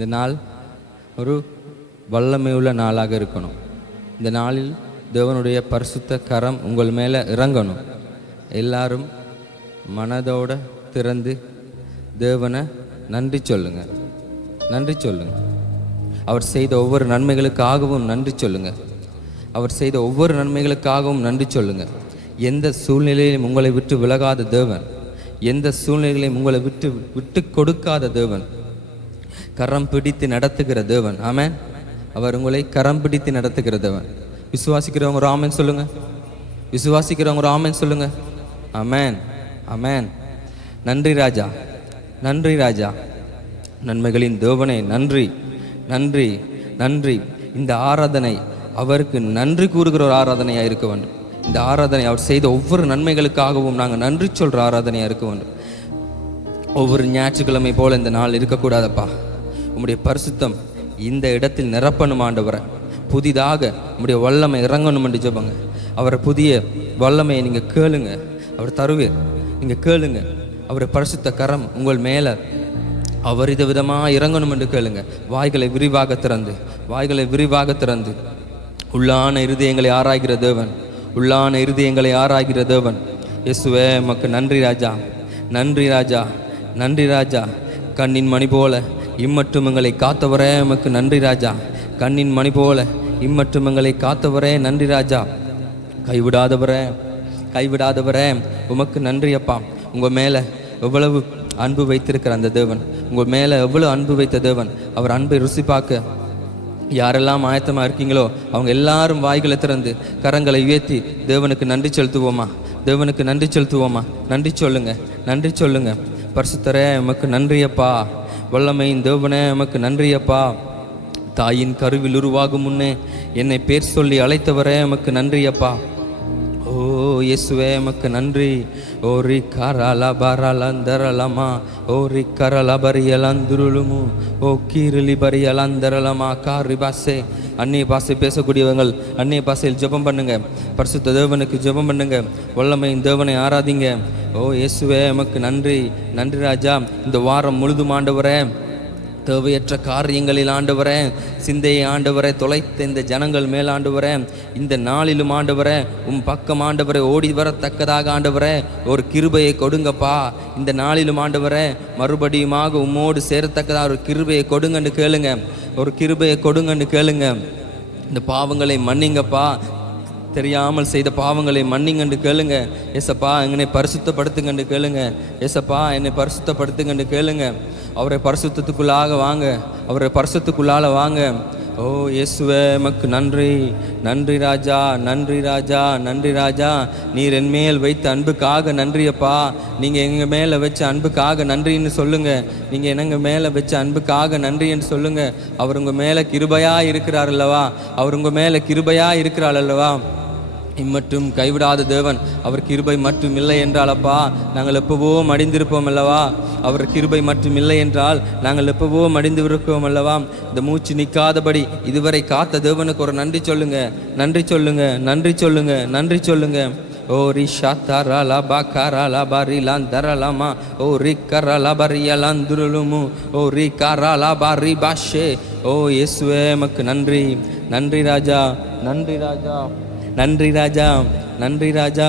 இந்த நாள் ஒரு வல்லமையுள்ள நாளாக இருக்கணும். இந்த நாளில் தேவனுடைய பரிசுத்த கரம் உங்கள் மேலே இறங்கணும். எல்லாரும் மனதோடு திறந்து தேவனை நன்றி சொல்லுங்க, நன்றி சொல்லுங்க. அவர் செய்த ஒவ்வொரு நன்மைகளுக்காகவும் நன்றி சொல்லுங்க. அவர் செய்த ஒவ்வொரு நன்மைகளுக்காகவும் நன்றி சொல்லுங்க. எந்த சூழ்நிலையிலும் உங்களை விட்டு விலகாத தேவன், எந்த சூழ்நிலைகளையும் உங்களை விட்டு கொடுக்காத தேவன், கரம் பிடித்து நடத்துகிற தேவன். ஆமென். அவர் உங்களை கரம் பிடித்து நடத்துகிற தேவன். விசுவாசிக்கிறவங்க ஒரு ஆமென் சொல்லுங்க. விசுவாசிக்கிறவங்க ஒரு ஆமென் சொல்லுங்க. ஆமென், ஆமென். நன்றி ராஜா, நன்றி ராஜா. நன்மைகளின் தேவனே நன்றி, நன்றி, நன்றி. இந்த ஆராதனை அவருக்கு நன்றி கூறுகிற ஒரு ஆராதனையாக இருக்க வேண்டும். இந்த ஆராதனை அவர் செய்த ஒவ்வொரு நன்மைகளுக்காகவும் நாங்கள் நன்றி சொல்கிற ஆராதனையாக இருக்க வேண்டும். ஒவ்வொரு ஞாயிற்றுக்கிழமை போல இந்த நாள் இருக்கக்கூடாதப்பா. உம்முடைய பரிசுத்தம் இந்த இடத்தில் நிரப்பணும் ஆண்டவரை. புதிதாக உம்முடைய வல்லமை இறங்கணும் என்று ஜெபங்க. அவரை புதிய வல்லமையை நீங்கள் கேளுங்க, அவர் தருவீர். நீங்கள் கேளுங்க, அவருடைய பரிசுத்த கரம் உங்கள் மேலே அவர் இதை விதமாக இறங்கணும் என்று கேளுங்க. வாய்களை விரிவாக திறந்து, வாய்களை விரிவாக திறந்து உள்ளான இருதயங்களை ஆராய்கிற தேவன், உள்ளான இருதயங்களை ஆராய்கிற தேவன். இயேசுவே உமக்கு நன்றி ராஜா, நன்றி ராஜா, நன்றி ராஜா. கண்ணின் மணி போல இம்மட்டும் எங்களை காத்தவரே உமக்கு நன்றி ராஜா. கண்ணின் மணி போல இம்மட்டும் எங்களை காத்தவரே நன்றி ராஜா. கைவிடாதவரே, கைவிடாதவரே உமக்கு நன்றி அப்பா. உங்கள் மேலே எவ்வளவு அன்பு வைத்திருக்கிற அந்த தேவன், உங்கள் மேலே எவ்வளோ அன்பு வைத்த தேவன். அவர் அன்பை ருசி பார்க்க யாரெல்லாம் ஆயத்தமாக இருக்கீங்களோ அவங்க எல்லாரும் வாய்களை திறந்து கரங்களை உயர்த்தி தேவனுக்கு நன்றி செலுத்துவோமா? தேவனுக்கு நன்றி செலுத்துவோமா? நன்றி சொல்லுங்க, நன்றி சொல்லுங்க. பரிசுத்தரே உமக்கு நன்றியப்பா. வல்லமையின் தேவனே உமக்கு நன்றியப்பா. தாயின் கருவில் உருவாகும் முன்னே என்னை பேர் சொல்லி அழைத்தவரே உமக்கு நன்றியப்பா. ஓ இயேசுவே உமக்கு நன்றி. ஓ ரி கரல பரலந்தரலமா, ஓ ரி கரல பரியலந்துருளுமு, ஓ கீரலி பரியலந்தரலமா காரி பாசே. அந்நிய பாசை பேசக்கூடியவங்கள் அந்நிய பாசையில் ஜெபம் பண்ணுங்க. பரிசுத்த தேவனுக்கு ஜெபம் பண்ணுங்க. வல்லமையின் தேவனை ஆராதிங்க. ஓ இயேசுவே உமக்கு நன்றி, நன்றி ராஜா. இந்த வாரம் முழுதும் ஆண்டவரே தேவையற்ற காரியங்களில் ஆண்டவரே, சிந்தையை ஆண்டவரே தொலைத்த இந்த ஜனங்கள் மேல் ஆண்டவரே, இந்த நாளிலும் ஆண்டவரே பக்கம் ஆண்டவரே ஓடி வரத்தக்கதாக ஆண்டவரே ஒரு கிருபையை கொடுங்கப்பா. இந்த நாளிலும் ஆண்டவரே மறுபடியுமாக உம்மோடு சேரத்தக்கதாக ஒரு கிருபையை கொடுங்கன்னு கேளுங்க, ஒரு கிருபையை கொடுங்கன்னு கேளுங்க. இந்த பாவங்களை மன்னிங்கப்பா, தெரியாமல் செய்த பாவங்களை மன்னிங்கன்னு கேளுங்க. ஏசப்பா என்னை பரிசுத்தப்படுத்துங்கன்னு கேளுங்க. ஏசப்பா என்னை பரிசுத்தப்படுத்துங்கன்னு கேளுங்க. அவரை பரிசுத்தத்துக்குள்ளாக வாங்க, அவரை பரிசுத்துக்குள்ளால வாங்க. ஓ இயேசுவே உமக்கு நன்றி, நன்றி ராஜா, நன்றி ராஜா, நன்றி ராஜா. நீர் என் மேல் வைத்த அன்புக்காக நன்றியப்பா. நீங்கள் எங்கள் மேலே வச்ச அன்புக்காக நன்றின்னு சொல்லுங்கள். நீங்கள் எங்கள் மேலே வச்ச அன்புக்காக நன்றின்னு சொல்லுங்கள். அவர் உங்கள் மேலே கிருபையாக இருக்கிறார் அல்லவா? அவர் உங்கள் மேலே கிருபையாக இருக்கிறாள் அல்லவா? இம்மட்டும் கைவிடாத தேவன். அவர் கிருபை மட்டும் இல்லை என்றாலப்பா நாங்கள் எப்போவோ மடிந்திருப்போம் அல்லவா? அவர் கிருபை மட்டும் இல்லை என்றால் நாங்கள் எப்போவோ மடிந்து இருக்கோம் அல்லவா? இந்த மூச்சு நிற்காதபடி இதுவரை காத்த தேவனுக்கு ஒரு நன்றி சொல்லுங்க, நன்றி சொல்லுங்க, நன்றி சொல்லுங்க, நன்றி சொல்லுங்க. ஓ ரி ஷாத்தாரலா பாக்காரலா பரிலாந்தரலமா, ஓ ரி கரலா பரியலாந்துருளுமு, ஓ ரி கரலா பரி பாஷே. ஓ இயேசுவே உமக்கு நன்றி, நன்றி ராஜா, நன்றி ராஜா, நன்றி ராஜா, நன்றி ராஜா.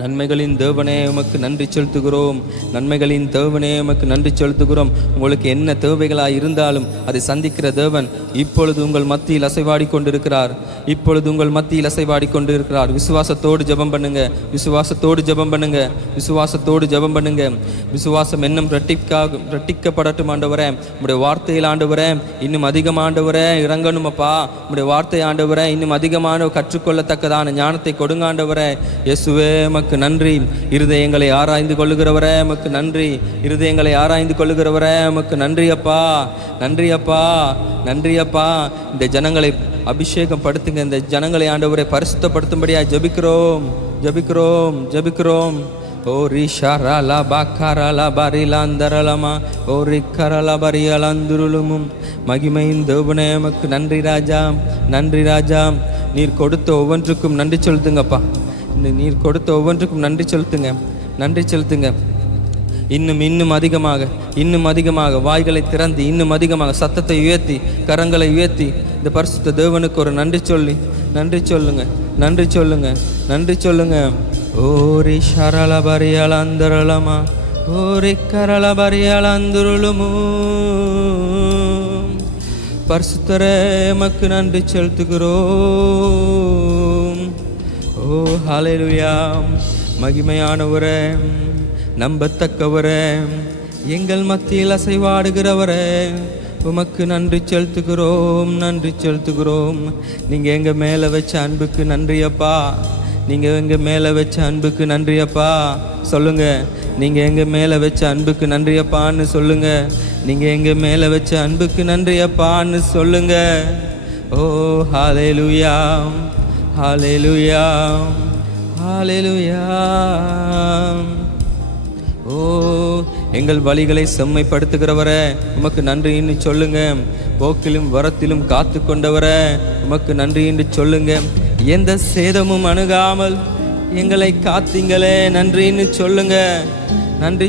நன்மைகளின் தேவனே உமக்கு நன்றி செலுத்துகிறோம். நன்மைகளின் தேவனே உமக்கு நன்றி செலுத்துகிறோம். உங்களுக்கு என்ன தேவைகளாக இருந்தாலும் அதை சந்திக்கிற தேவன் இப்பொழுது உங்கள் மத்தியில் அசைவாடி கொண்டிருக்கிறார். இப்பொழுது உங்கள் மத்தியில் அசைவாடி கொண்டிருக்கிறார். விசுவாசத்தோடு ஜெபம் பண்ணுங்க, விசுவாசத்தோடு ஜெபம் பண்ணுங்க, விசுவாசத்தோடு ஜெபம் பண்ணுங்க. விசுவாசம் இன்னும் இரட்டிக்கப்படட்டும் ஆண்டவரே. உம்முடைய வார்த்தையில் ஆண்டவரே இன்னும் அதிகம் ஆண்டவரே இறங்கணுமப்பா. உம்முடைய வார்த்தை ஆண்டவரே இன்னும் அதிகமான கற்றுக்கொள்ளத்தக்கதான ஞானத்தை கொடுங்க ஆண்டவரே. இயேசுவே உமக்கு நன்றி. இருதயங்களை ஆராய்ந்து கொள்ளுகிறவரே உமக்கு நன்றி. இருதயங்களை ஆராய்ந்து கொள்ளுகிறவரே உமக்கு நன்றி அப்பா, நன்றி அப்பா, நன்றி அப்பா. இந்த ஜனங்களை அபிஷேகம் படுத்துங்க. இந்த ஜனங்களை ஆண்டவரை பரிசுத்தப்படுத்தும்படியாக ஜெபிக்கிறோம், ஜெபிக்கிறோம், ஜெபிக்கிறோம். ஓ ரிஷாரலா பாக்காரலா பரிலாந்தரலமா, ஓ ரிக்கரலா பரியலாந்துருளுமும். மகிமையின் தேவனே உமக்கு நன்றி ராஜா, நன்றி ராஜா. நீர் கொடுத்த ஒவ்வொன்றுக்கும் நன்றி செலுத்துங்கப்பா. நீர் கொடுத்த ஒவ்வொன்றுக்கும் நன்றி செலுத்துங்க, நன்றி செலுத்துங்க. இன்னும் அதிகமாக வாய்களை திறந்து இன்னும் அதிகமாக சத்தத்தை உயர்த்தி கரங்களை உயர்த்தி இந்த பரிசுத்த தேவனுக்கு ஒரு நன்றி சொல்லுங்க. ஓரி ஷரள பரியலந்தரளமா ஓரி கரள பரியலந்துருளுமோ. பரிசுத்தரே எமக்கு நன்றி செலுத்துகிறோம். ஓ ஹல்லேலூயா. மகிமையானவரே, நம்பத்தக்கவரே, எங்கள் மத்தியில் அசைவாடுகிறவரே, உமக்கு நன்றி செலுத்துகிறோம். நீங்கள் எங்கள் மேலே வச்ச அன்புக்கு நன்றியப்பா. நீங்கள் எங்கள் மேலே வச்ச அன்புக்கு நன்றியப்பா சொல்லுங்க. நீங்கள் எங்கள் மேலே வச்ச அன்புக்கு நன்றியப்பான்னு சொல்லுங்க. நீங்கள் எங்கள் மேலே வச்ச அன்புக்கு நன்றியப்பான்னு சொல்லுங்க. ஓ ஹல்லேலூயா, ஹல்லேலூயா, ஹல்லேலூயா. ஓ எங்கள் வழிகளை செம்மைப்படுத்துகிறவரே, உமக்கு நன்றின்னு சொல்லுங்க. போக்கிலும் வரத்திலும் காத்து கொண்டவரே, உமக்கு நன்றின்னு சொல்லுங்க. எந்த சேதமும் அணுகாமல் எங்களை காத்தீங்களே, நன்றின்னு சொல்லுங்க. நன்றி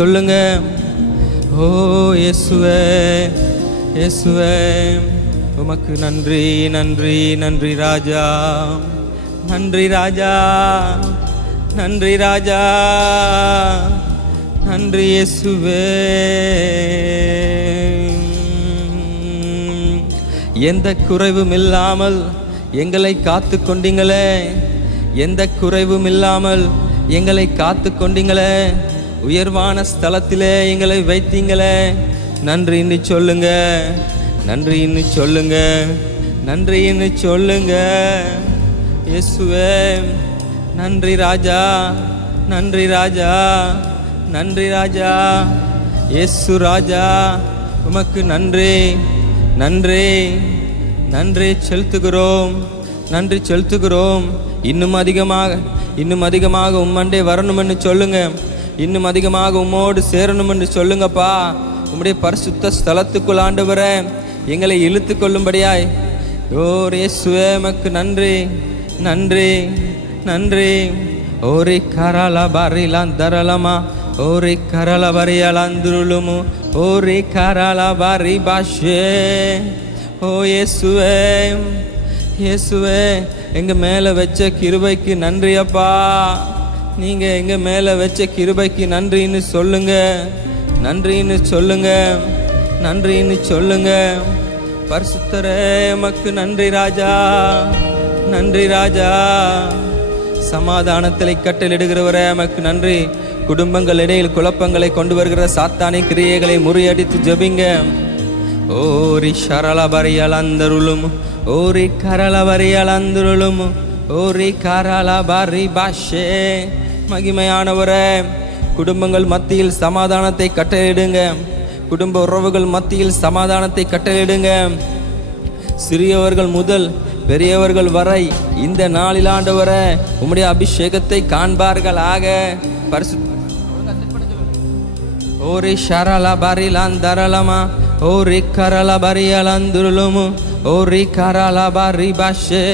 சொல்லுங்க. ஓ இயேசுவே, உமக்கு நன்றி ராஜா. நன்றி ராஜா, நன்றி இயேசுவே. எந்த குறைவும் இல்லாமல் எங்களை காத்து கொண்டீங்களே, உயர்வான ஸ்தலத்திலே எங்களை வைத்தீங்களே, நன்றின்னு சொல்லுங்க. இயேசுவே நன்றி ராஜா. இயேசு ராஜா, உமக்கு நன்றி செலுத்துகிறோம். இன்னும் அதிகமாக உம்மண்டே வரணும்னு சொல்லுங்க. இன்னும் அதிகமாக உம்மோடு சேரணும்னு சொல்லுங்கப்பா. உம்முடைய பரிசுத்த ஸ்தலத்துக்குள் ஆண்டவரே எங்களை இழுத்து கொள்ளும்படியாய் ஓ இயேசுவே உமக்கு நன்றி. ஓரி கரள பரிலந்தரலமா ஓரி கரள பரியலந்துருளுமு ஓரி கரள பரி பாஷே. ஓ இயேசுவே எங்க மேலே வச்ச கிருபைக்கு நன்றி அப்பா. நீங்க எங்க மேலே வச்ச கிருபைக்கு நன்றின்னு சொல்லுங்க. பரிசுத்தரே உமக்கு நன்றி ராஜா. சமாதானத்தை கட்டளிடுகிறவரே உமக்கு நன்றி. குடும்பங்கள் இடையில் குழப்பங்களை கொண்டு வருகிற சாத்தானை கிரியைகளை முறியடித்து ஜெபிங்க. ஓரி ஷரள பரியலந்தருளும் ஓரி கரள பரியலந்துருளும் ஓரி கரள பரி பாஷே. மகிமையானவரே, குடும்பங்கள் மத்தியில் சமாதானத்தை கட்டளையிடுங்க. குடும்ப உறவுகள் மத்தியில் சமாதானத்தை கட்டளையிடுங்க. சிறியவர்கள் முதல் பெரியவர்கள் வரை இந்த நாளில் ஆண்டவரே உம்முடைய அபிஷேகத்தை காண்பார்களாக. ஓரி ஷரள பரிலந்தரலமா ஓரி கரள பரியலந்துருளும் ஓரி கரள பரி பாஷே.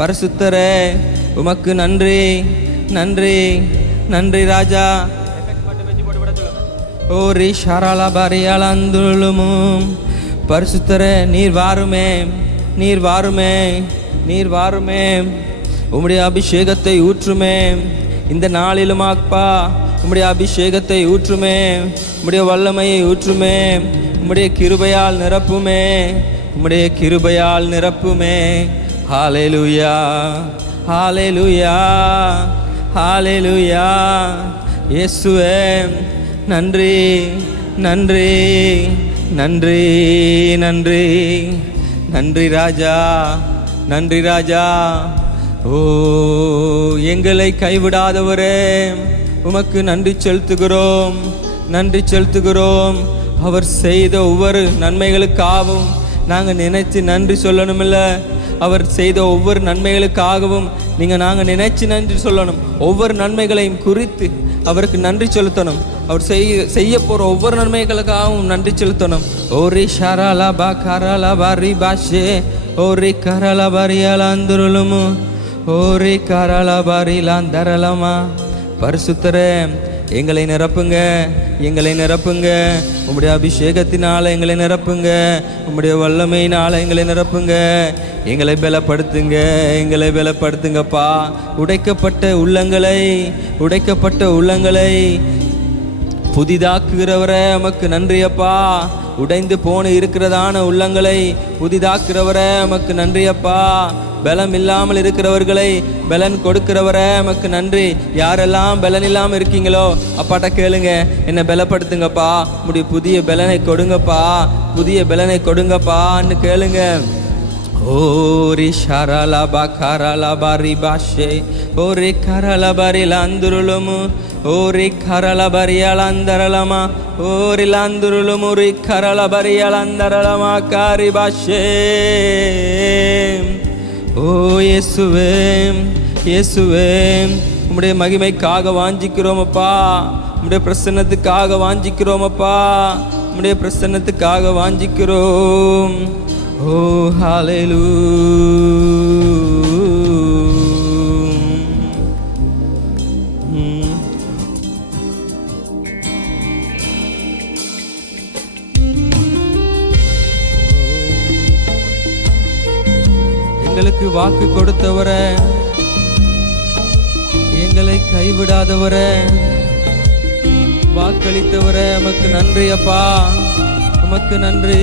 பரிசுத்தரே உமக்கு நன்றி ராஜா. ஓரி ஷரள பரியலந்துருளும். பரிசுத்தரே நீர் வாருமே. உம்முடைய அபிஷேகத்தை ஊற்றுமே இந்த நாளிலும் அப்பா. உம்முடைய அபிஷேகத்தை ஊற்றுமே, உம்முடைய வல்லமையை ஊற்றுமே, உம்முடைய கிருபையால் நிரப்புமே. ஹல்லேலூயா. இயேசுவே நன்றி ராஜா. ஓ எங்களை கைவிடாதவரே உமக்கு நன்றி செலுத்துகிறோம். அவர் செய்த ஒவ்வொரு நன்மைகளுக்காகவும் நாங்கள் நினைச்சு நன்றி சொல்லணுமில்ல. அவர் செய்த ஒவ்வொரு நன்மைகளுக்காகவும் நாங்கள் நினைச்சு நன்றி சொல்லணும். ஒவ்வொரு நன்மைகளையும் குறித்து அவருக்கு நன்றி செலுத்தணும். அவர் செய்ய போகிற ஒவ்வொரு நன்மைகளுக்காகவும் நன்றி செலுத்தணும். ஓரி ஷரள பரி பாஷே ஓரி கரள பரியலந்துருளும் ஓரி கரலபரிலான் தரலமா. பரிசுத்தரே, எங்களை நிரப்புங்க, எங்களை நிரப்புங்க. உம்முடைய அபிஷேகத்தினால எங்களை நிரப்புங்க, உம்முடைய வல்லமையினால எங்களை நிரப்புங்க. எங்களை பலப்படுத்துங்க, எங்களை பலப்படுத்துங்கப்பா. உடைக்கப்பட்ட உள்ளங்களை புதிதாக்குகிறவரே உமக்கு நன்றியப்பா. உடைந்து போன இருக்கிறதான உள்ளங்களை புதிதாக்குறவரே உமக்கு நன்றியப்பா. பலம் இல்லாமல் இருக்கிறவர்களை பலன் கொடுக்கிறவரே உமக்கு நன்றி. யாரெல்லாம் பலன் இல்லாமல் இருக்கீங்களோ அப்பாட்ட கேளுங்க, என்னை பலப்படுத்துங்கப்பா, உம்முடைய புதிய பலனை கொடுங்கப்பா, புதிய பலனை கொடுங்கப்பான்னு கேளுங்க. ஓரி ஷரலபா கரலபா ரிபாஷே ஓரி கரலபரி லாந்துருளுமு ஓரி கரலபரியலந்தரலமா ஓரி லாந்துருளுமுரி கரலபரியலந்தரலமா காரிபாஷே. ஓ இயேசுவே, இயேசுவே, உம்முடைய மகிமைக்காக வாஞ்சிக்கிறோமப்பா, உம்முடைய பிரசன்னத்துக்காக வாஞ்சிக்கிறோமப்பா, உம்முடைய பிரசன்னத்துக்காக வாஞ்சிக்கிறோம். ஓ ஹல்லேலூயா. எங்களுக்கு வாக்கு கொடுத்தவரே, எங்களை கைவிடாதவரே, வாக்களித்தவரே உமக்கு நன்றி அப்பா, உமக்கு நன்றி.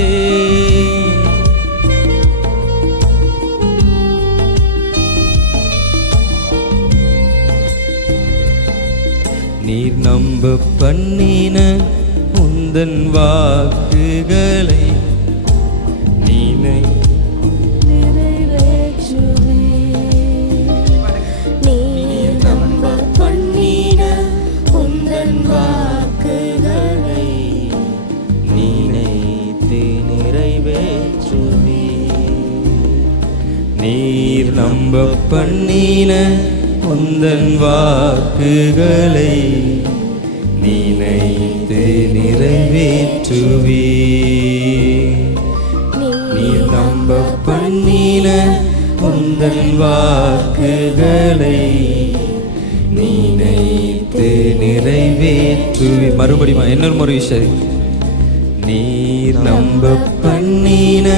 நீர் நம்ப பண்ணின உந்தன் வாக்குகளை நீனை நீர் நம்ப பண்ணின உந்தன் வாக்குகளை நினைத்து நிறைவேற்றுவே. நீர் நம்ப பண்ணின உந்தன் வாக்குகளை நினைத்து நிறைவேற்றுவே. மறுபடியும் இன்னொரு முறை சரி. நீர் நம்ப பண்ணின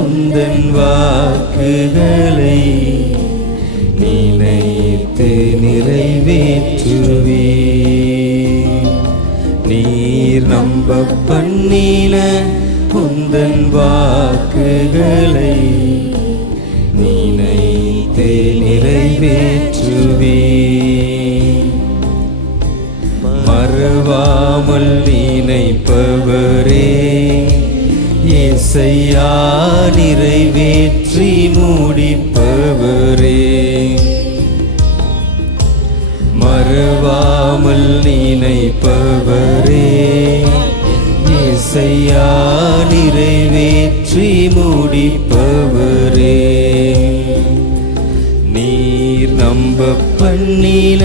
உந்தன் வாக்குகளை நினைத்து நிறைவேற்றுவே. நீர் நம்ப பண்ணின உந்தன் வாக்குகளை நினைத்து நிறைவேற்றுவே. மறவாமல் நினைப்பவரே இயேசையா, நிறைவேற்றி முடிப்பவரே. மறவாமல் நினைப்பவரே இயேசையா, நிறைவேற்றி முடிப்பவரே. நீர் நம்ப பண்ணின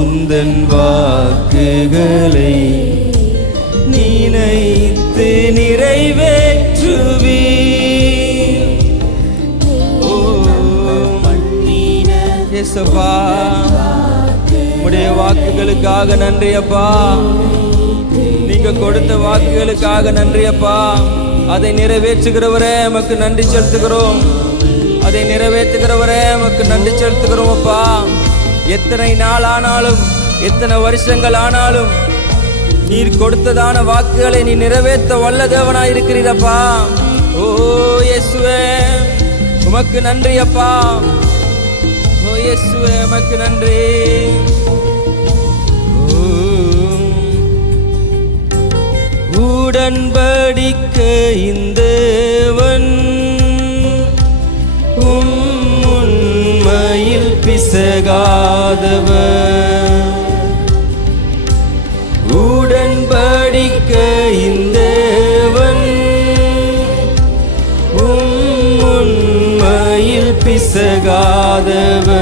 உந்தன் வாக்குகளை நினைத்து நிறைவேற்றுவே. ஓ இயேசுப்பா, உம்முடைய வாக்குகளுக்காக நன்றி அப்பா. நீங்க கொடுத்த வாக்குகளுக்காக நன்றி அப்பா. அதை நிறைவேற்றுகிறவரே உமக்கு நன்றி செலுத்துகிறோம். அதை நிறைவேற்றுகிறவரே உமக்கு நன்றி செலுத்துகிறோம் அப்பா. எத்தனை நாள் ஆனாலும், எத்தனை வருஷங்கள் ஆனாலும் நீர் கொடுத்ததான வாக்குகளை நீ நிறைவேற்ற வல்ல தேவனாய் இருக்கிறீரப்பா. ஓ இயேசுவே, உமக்கு நன்றி அப்பா. ஓ இயேசுவே, உமக்கு நன்றி. உடன்படிக்கையின் தேவன் உண்மையில் பிசகாதவர். உடன்படிக்கையின் தேவன் உண்மையில் பிசகாதவர்.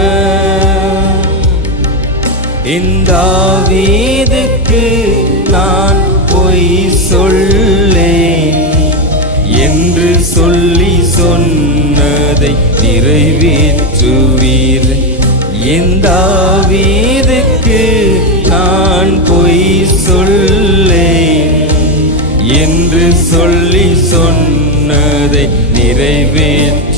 இந்த தாவீதுக்கு நான் பொய் சொல்லேன் என்று சொல்லி சொன்னதை நிறைவேற்றுவே. தாவீதுக்கு நான் பொய் சொல்லேன் என்று சொல்லி சொன்னதை நிறைவேற்றுவீர்.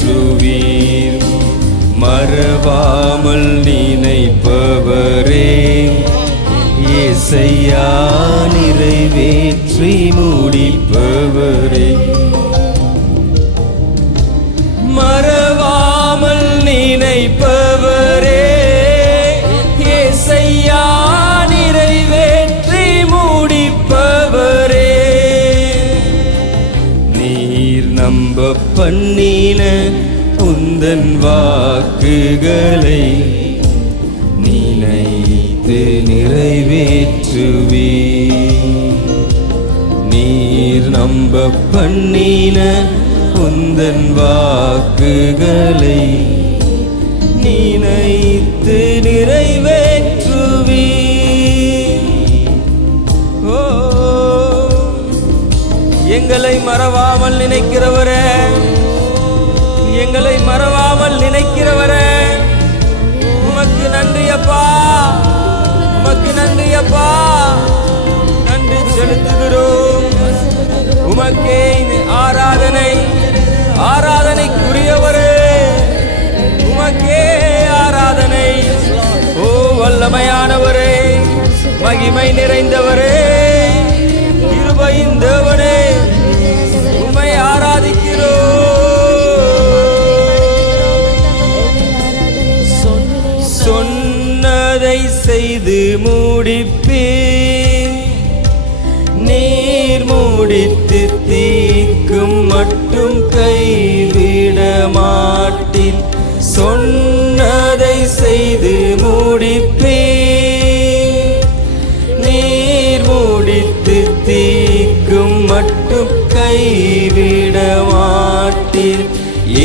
மறவாமல் நினைப்பவரே, இயேசையா நிறைவேற்றி முடிப்பவரே. மறவாமல் நினைப்பவரே, இயேசையா நிறைவேற்றி முடிப்பவரே. நீர் நம்ப பண்ணின உந்தன் வாக்குகளை நினைத்து நிறைவேற்றுவீர். நீர் நம்ப பண்ணின உந்தன் வாக்குகளை நினைத்து நிறைவேற்றுவீர். ஓ, எங்களை மறவாமல் நினைக்கிறவரே, எங்களை மறவாமல் நினைக்கிறவரே, உமக்கு நன்றி அப்பா, உமக்கு நன்றி அப்பா. நன்றி செலுத்துகிறோம். உமக்கே ஆராதனை, ஆராதனைக்குரியவரே, உமக்கே ஆராதனை. ஓ வல்லமையானவரே, மகிமை நிறைந்தவரே, கிருபையின் தேவனே, உம்மை ஆராதிக்கிறோம். சொன்னதை செய்து முடிப்பேன், நீர் முடித்து தீக்கும் மட்டும் கைவிட மாட்டீர். சொன்னதை செய்து முடிப்பேன், நீர் முடித்து தீக்கும் மட்டும் கைவிட மாட்டீர்.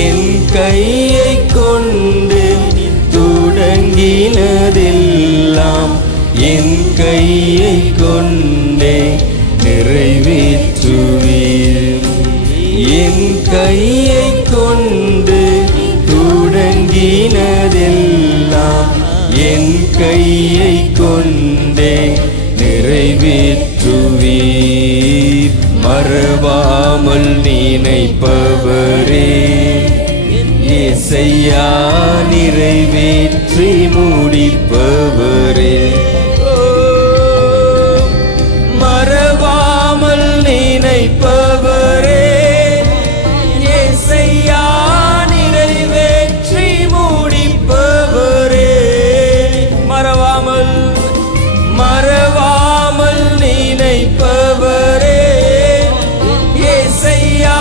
என் கையை கொண்டு தொடங்கினதெல்லாம் என் கையை கொண்டே நிறைவேற்றுவீர். என் கையை கொண்டு தொடங்கினதெல்லாம் என் கையை கொண்டே நிறைவேற்றுவீர். மறவாமல் நினைப்பவரே, இயேசையா நிறைவேற்றி முடிப்பவரே. மறவாமல் நினைப்பவரே, இயேசையா நிறைவேற்றி முடிப்பவரே. மறவாமல், மறவாமல் நினைப்பவரே, இயேசையா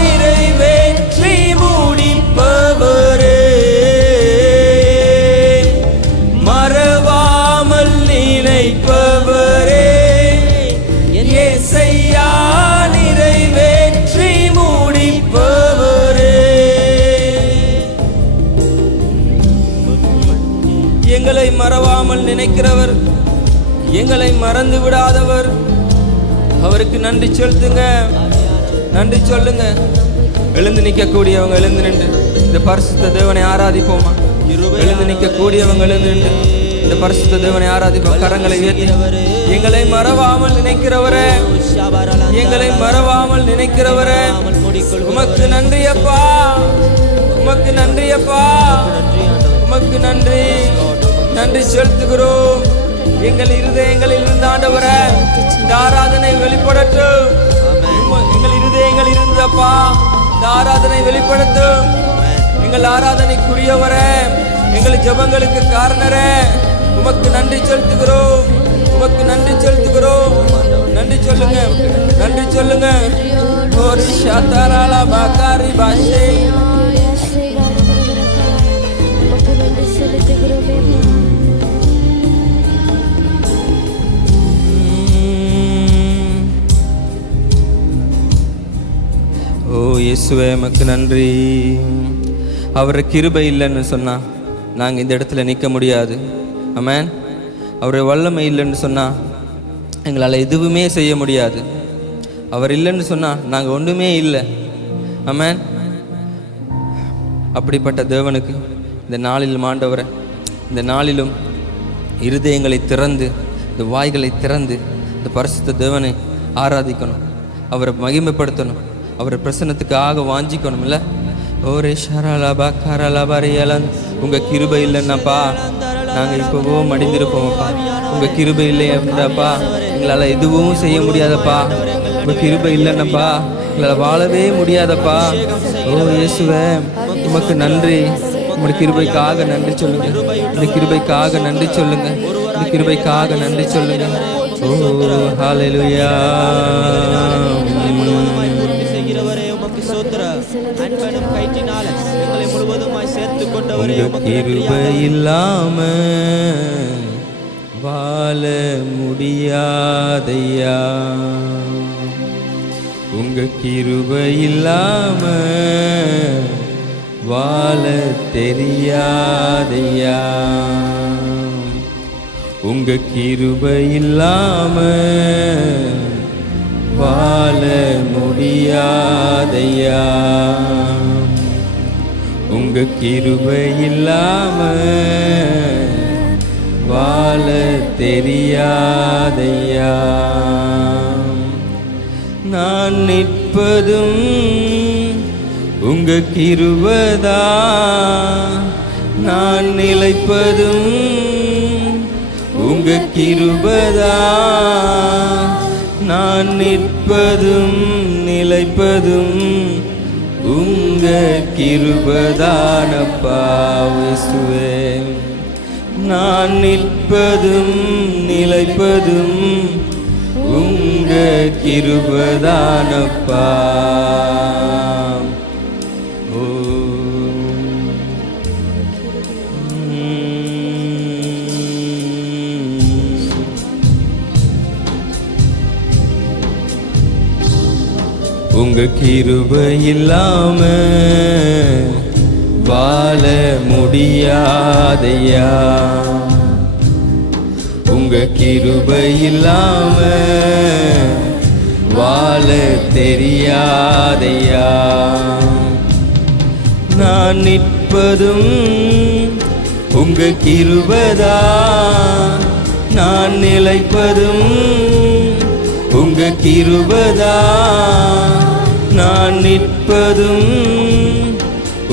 நிறைவேற்றி முடிப்பவரே. மறவாமல் நினைப்பவரே, இயேசையா நிறைவேற்றி முடிப்பவரே. எங்களை மறவாமல் நினைக்கிறவர், எங்களை மறந்து விடாதவர், அவருக்கு நன்றி செலுத்துங்க, நன்றி சொல்லுங்க. எழுந்து நிற்கக்கூடியவங்க எழுந்து நின்று இந்த பரிசுத்த தேவனை ஆராதிப்போமா? எழுந்து நிற்கக்கூடியவங்க எழுந்து நின்று இந்த பரிசுத்த தேவனை ஆராதிப்போம். கரங்களை உயர்த்தி, எங்களை மறவாமல் நினைக்கிறவரே, எங்களை மறவாமல் நினைக்கிறவரே, உமக்கு நன்றி அப்பா, உமக்கு நன்றி அப்பா, உமக்கு நன்றி, நன்றி செலுத்துகிறோம். எங்கள் இருதயங்களில் இருந்து ஆண்டவரே இந்த ஆராதனை வெளிப்படட்டும். எங்கள் இருதயங்கள் இருந்தப்பா இந்த ஆராதனை வெளிப்படுத்தும். எங்கள் ஆராதனைக்குரியவரே, எங்கள் ஜெபங்களுக்கு காரணரே, உமக்கு நன்றி செலுத்துகிறோம், உமக்கு நன்றி செலுத்துகிறோம். நன்றி சொல்லுங்க, நன்றி சொல்லுங்க. ஒரு ஷாத்தாராலா பாக்காரி பாஷே ஓ இயேசுவே உமக்கு நன்றி. அவரை கிருபை இல்லைன்னு சொன்னால் நாங்கள் இந்த இடத்துல நிற்க முடியாது. ஆமென். அவரை வல்லமை இல்லைன்னு சொன்னால் எங்களால் எதுவுமே செய்ய முடியாது. அவர் இல்லைன்னு சொன்னால் நாங்கள் ஒன்றுமே இல்லை. ஆமென். அப்படிப்பட்ட தேவனுக்கு இந்த நாளில் ஆண்டவரை இந்த நாளிலும் இருதயங்களை திறந்து, இந்த வாய்களை திறந்து இந்த பரிசுத்த தேவனை ஆராதிக்கணும், அவரை மகிமைப்படுத்தணும், அவரை பிரசன்னத்துக்காக வாஞ்சிக்கணும். இல்லை ஓரே ஷரலாபா கரலாபாரியலன் உங்கள் கிருபை இல்லைன்னாப்பா நாங்கள் இப்போவோ மடிந்திருப்போம்ப்பா. உங்கள் கிருபை இல்லையாப்பா எங்களால் எதுவும் செய்ய முடியாதப்பா. உங்கள் கிருபை இல்லைன்னப்பா எங்களால் வாழவே முடியாதப்பா. ஓ இயேசுவே, உமக்கு நன்றி. உங்களுடைய கிருபைக்காக நன்றி சொல்லுங்க. இந்த கிருபைக்காக நன்றி சொல்லுங்க. இந்த கிருபைக்காக நன்றி சொல்லுங்க. ஓ ஹல்லேலூயா. கிருபை இல்லாம வாழ முடியாதையா, உங்க கிருபை இல்லாம வாழ தெரியாதையா, உங்க கிருபை இல்லாம வாழ முடியாதையா, உங்க கிருபை இல்லாம வாழ தெரியாதையா. நான் நிற்பதும் உங்க கிருபைதா, நான் நிலைப்பதும் உங்க கிருபைதா, நான் நிற்பதும் நிலைப்பதும் உங்க கிருபைதானப்பா இயேசுவே. நான் நிற்பதும் நிலைப்பதும் உங்க கிருபைதானப்பா. ஓ உங்க கிருபை இல்லாம வாழ முடியாதையா, உங்க கிருபை இல்லாம வாழ தெரியாதையா. நான் நிற்பதும் உங்க கிருபைதா, நான் நிலைப்பதும் உங்க கிருபைதா, நான் நிற்பதும்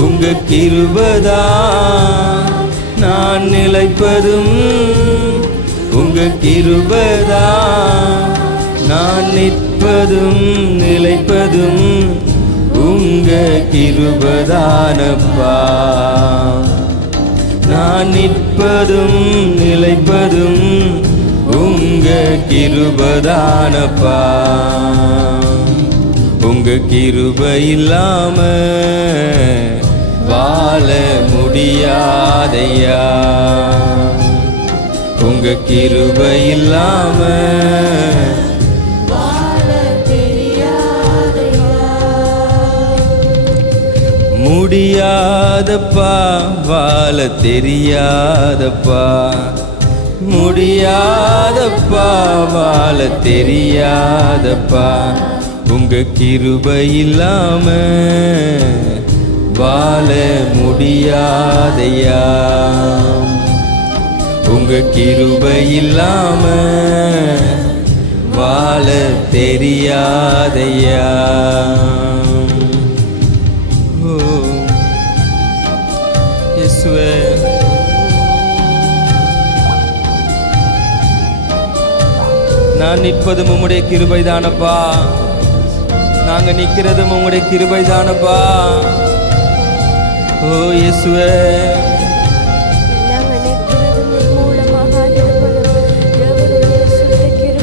உங்க கிருபைதா, நான் நிலைப்பதும் உங்க கிருபைதா, நான் நிற்பதும் நிலைப்பதும் உங்க கிருபைதானப்பா. நான் நிற்பதும் நிலைப்பதும் உங்க கிருபைதானப்பா. உங்க கிருபை இல்லாம வாழ முடியாதையா, உங்க கிருபை இல்லாம வாழ தெரியாதையா. முடியாதப்பா வாழ தெரியாதப்பா, முடியாதப்பா வாழ தெரியாதப்பா, உங்க கிருபை இல்லாம வாழ முடியாதையா, உங்க கிருபை இல்லாம வாழ தெரியாதையா. ஓ இயேசுவே, நான் நிற்பதும் உம்முடைய கிருபைதானப்பா, நாங்க நிக்கிறதும் உம்முடைய கிருபைதானப்பா. ஓ இயேசுவே,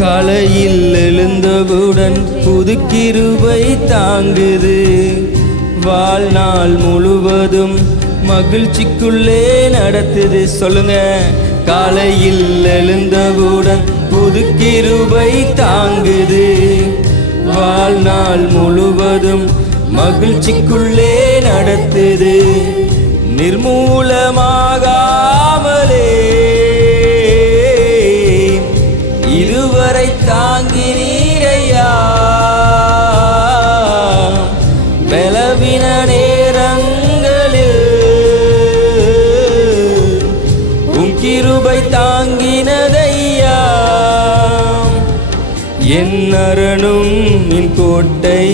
காலையில் எழுந்தவுடன் புது கிருபை தாங்குது, வாழ்நாள் முழுவதும் மகிழ்ச்சிக்குள்ளே நடத்துது. சொல்லுங்க, காலையில் எழுந்தவுடன் புது கிருபை தாங்குது, வாழ்நாள் முழுவதும் மகிழ்ச்சிக்குள்ளே நடத்துது. நிர்மூலமாகாமலே இதுவரை தாங்கினீரையா, பலவீன நேரங்களில் தாங்கினதையா. என் அரணும் என் கோட்டை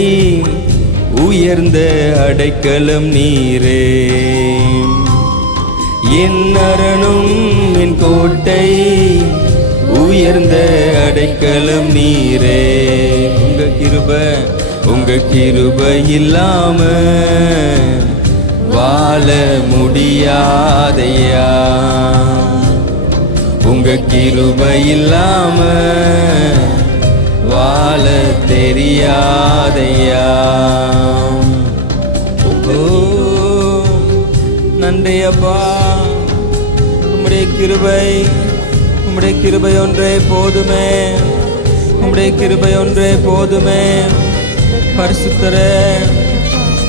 உயர்ந்த அடைக்கலம் நீரே. என் அரணும் என் கோட்டை உயர்ந்த அடைக்கலம் நீரே. உங்க கிருபை இல்லாம வாழ முடியாதையா. உங்க கிருபை இல்லாம வாழ தெரியாதையா. ஓ நன்றி அப்பா, உம்முடைய கிருபை ஒன்றே போதுமே, உம்முடைய கிருபை ஒன்றே போதுமே. பரிசுத்தரே,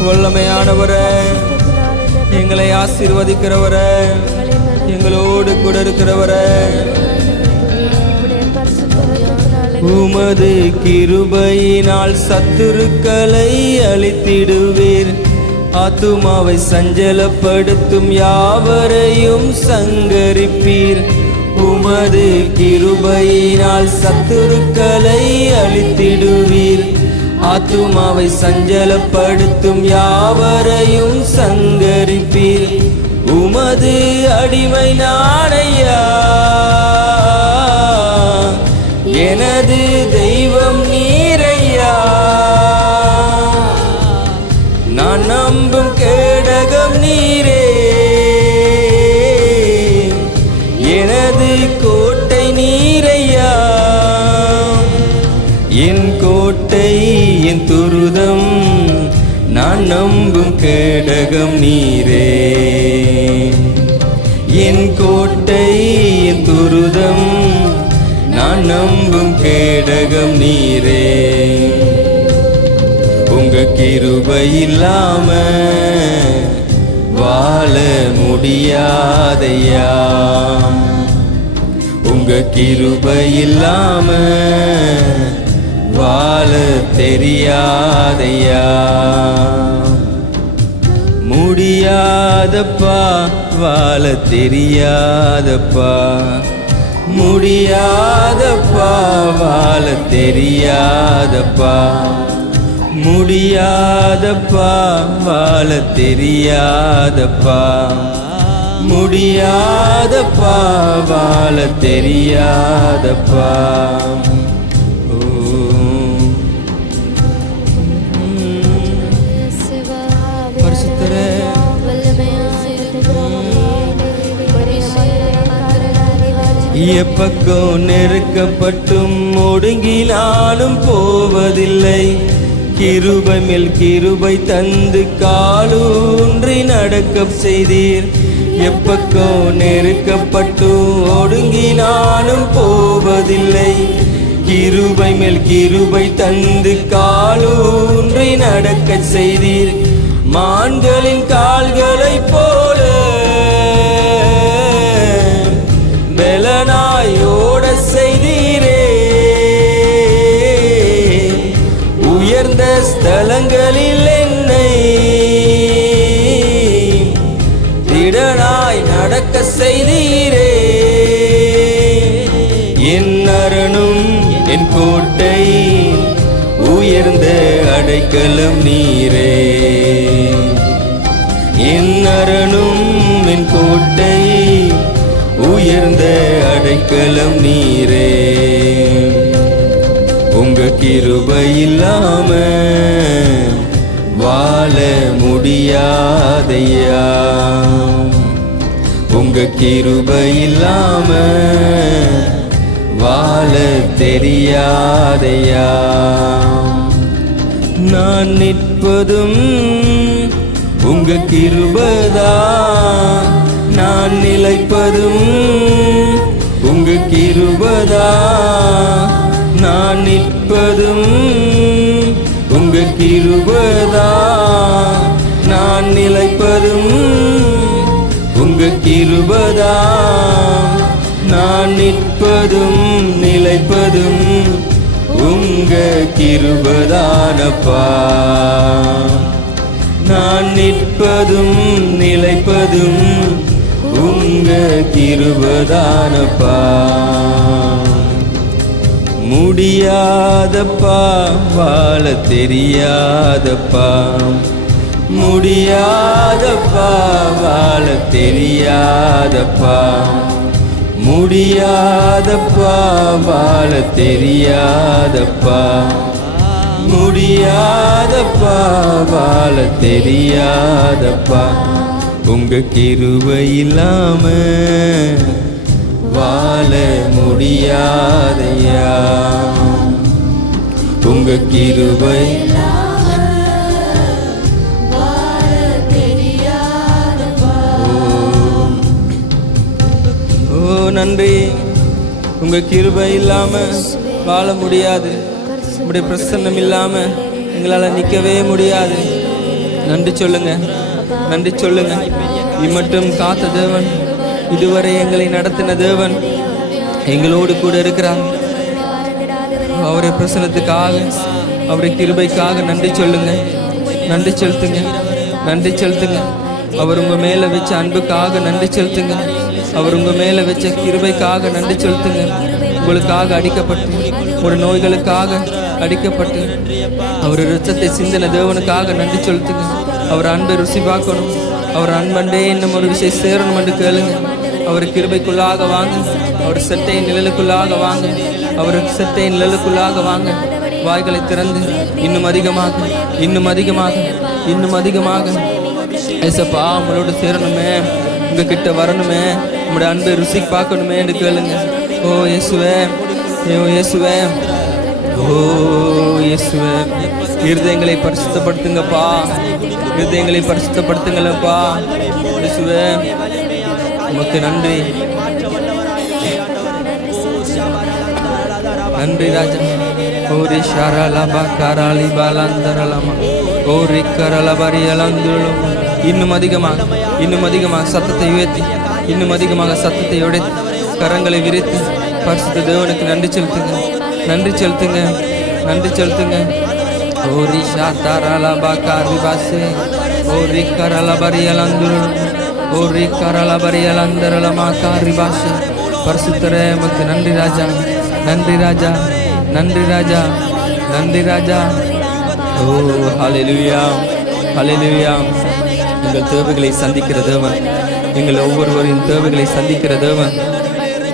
வல்லமையானவரே, எங்களை ஆசீர்வதிக்கிறவரே, எங்களோடு கூட இருக்கிறவரே, உமது கிருபையினால் சத்துருக்களை அழித்திடுவீர். ஆத்துமாவை சஞ்சலப்படுத்தும் யாவரையும் சங்கரிப்பீர். உமது கிருபையினால் சத்துருக்களை அழித்திடுவீர். ஆத்துமாவை சஞ்சலப்படுத்தும் யாவரையும் சங்கரிப்பீர். உமது அடிமை நானையா, எனது தெய்வம் நீரையா. நான் நம்பும் கேடகம் நீரே, எனது கோட்டை நீரையா. என் கோட்டை என் துருதம், நான் நம்பும் கேடகம் நீரே. என் கோட்டை என் துருதம், நான் நம்பும் கேடகம் நீரே. உங்க கிருபை இல்லாம வாழ முடியாதையா. உங்க கிருபை இல்லாம வாழ தெரியாதையா. முடியாதப்பா, வாழ தெரியாதப்பா. முடியாதப்பா, வாழ தெரியாதப்பா. முடியாதப்பா, வாழ தெரியாதப்பா. முடியாதப்பா, வாழ தெரியாதப்பா. பரிசுத்தரே, எப்பக்கம் நெருக்கப்பட்டும் ஒடுங்கினாலும் போவதில்லை. கிருபை மேல் கிருபை தந்து காலூன்றி நடக்கப் செய்தீர். எப்பக்கம் நெருக்கப்பட்டும் ஒடுங்கினாலும் போவதில்லை. கிருபை மேல் கிருபை தந்து காலூன்றி நடக்கச் செய்தீர். மான்களின் கால்களைப் போல பெலனாயோட செய்தீரே. உயர்ந்த ஸ்தலங்களில் என்னை திடனாய் நடக்க செய்தீரே. என் அரணும் என் கோட்டை உயர்ந்த அடைக்கலம் நீரே. என் அரணும் என் கோட்டை உயர்ந்த அடைக்கலம் நீரே. உங்க கிருபை இல்லாம வாழ முடியாதையா. உங்க கிருபை இல்லாம வாழ தெரியாதையா. நான் நிற்பதும் உங்க கிருபைதா, நான் நிலைப்பதும் உங்க கிருபைதா. நான் நிற்பதும் உங்க கிருபைதா, நான் நிலைப்பதும் உங்க கிருபைதா. நான் நிற்பதும் நிலைப்பதும் உங்க கிருபைதானப்பா. நான் நிற்பதும் நிலைப்பதும் உங்க உங்க கிருபதானப்பா. முடியாதப்பா வாழ தெரியாதப்பா, முடியாதப்பா வாழ தெரியாதப்பா, முடியாதப்பா வாழ தெரியாதப்பா, முடியாதப்பா வாழ தெரியாதப்பா. உங்க கிருபை இல்லாம வாழ முடியாதையா, உங்க கிருபை நன்றி. உங்க கிருபை இல்லாம வாழ முடியாது, உங்களுடைய பிரசன்னம் இல்லாம எங்களால் நிற்கவே முடியாது. நன்றி சொல்லுங்க, நன்றி சொல்லுங்க. இம்மட்டும் காத்த தேவன், இதுவரை எங்களை நடத்தின தேவன் எங்களோடு கூட இருக்கிறார். அவருடைய பிரசனத்துக்காக, அவருடைய கிருபைக்காக நன்றி சொல்லுங்க, நன்றி செலுத்துங்க, நன்றி செலுத்துங்க. அவர் உங்க மேல வச்ச அன்புக்காக நன்றி செலுத்துங்க, அவர் உங்க மேல வச்ச கிருபைக்காக நன்றி செலுத்துங்க. உங்களுக்காக அடிக்கப்பட்டு, ஒரு நோய்களுக்காக அடிக்கப்பட்டு, அவர் இரத்தத்தை சிந்தின தேவனுக்காக நன்றி செலுத்துங்க. அவர் அன்பை ருசி பார்க்கணும், அவர் அன்பண்டே இன்னும் ஒரு விஷயம் சேரணும் என்று கேளுங்க. அவர் கிருபைக்குள்ளாக வாங்க, அவர் செட்டையின் நிழலுக்குள்ளாக வாங்க, அவர் செட்டையின் நிழலுக்குள்ளாக வாங்க. வாய்களை திறந்து இன்னும் அதிகமாக, இன்னும் அதிகமாக, இன்னும் அதிகமாக ஏசப்பா உங்களோட சேரணுமே, உங்ககிட்ட வரணுமே, உங்களுடைய அன்பை ருசி பார்க்கணுமே என்று கேளுங்க. ஓ இயேசுவே, ஓ இயேசுவே, ஓ இயேசுவே, இருதயங்களை பரிசுத்தப்படுத்துங்கப்பா, இருதயங்களை பரிசுத்தப்படுத்துங்களப்பா. இயேசுவே உமக்கு நன்றி, நன்றி ராஜா. ஓரி ஷரலபா கராலி பாலந்தரலமா, ஓரி கரலபரி அலந்துலும். இன்னும் அதிகமாக, இன்னும் அதிகமாக சத்தத்தை உயர்த்தி, இன்னும் அதிகமாக சத்தத்தை உடைத்து, கரங்களை விரித்து பரிசுத்த தேவனுக்கு நன்றி செலுத்துங்க, நன்றி செலுத்துங்க, நன்றி செலுத்துங்க. ஓரி ஷாத்தாரலபா காரிபாசே, ஓரி கரலபரி அலந்துலும், ஓரி கரலபரி அலந்தரலமா காரிபாசே. பரிசுத்தரே உமக்கு நன்றி ராஜா, நன்றி ராஜா, நன்றி ராஜா, நன்றி ராஜா. ஓ ஹல்லேலூயா, ஹல்லேலூயா. எங்கள் தேவைகளை சந்திக்கிற தேவன், எங்கள் ஒவ்வொருவரின் தேவைகளை சந்திக்கிற தேவன்,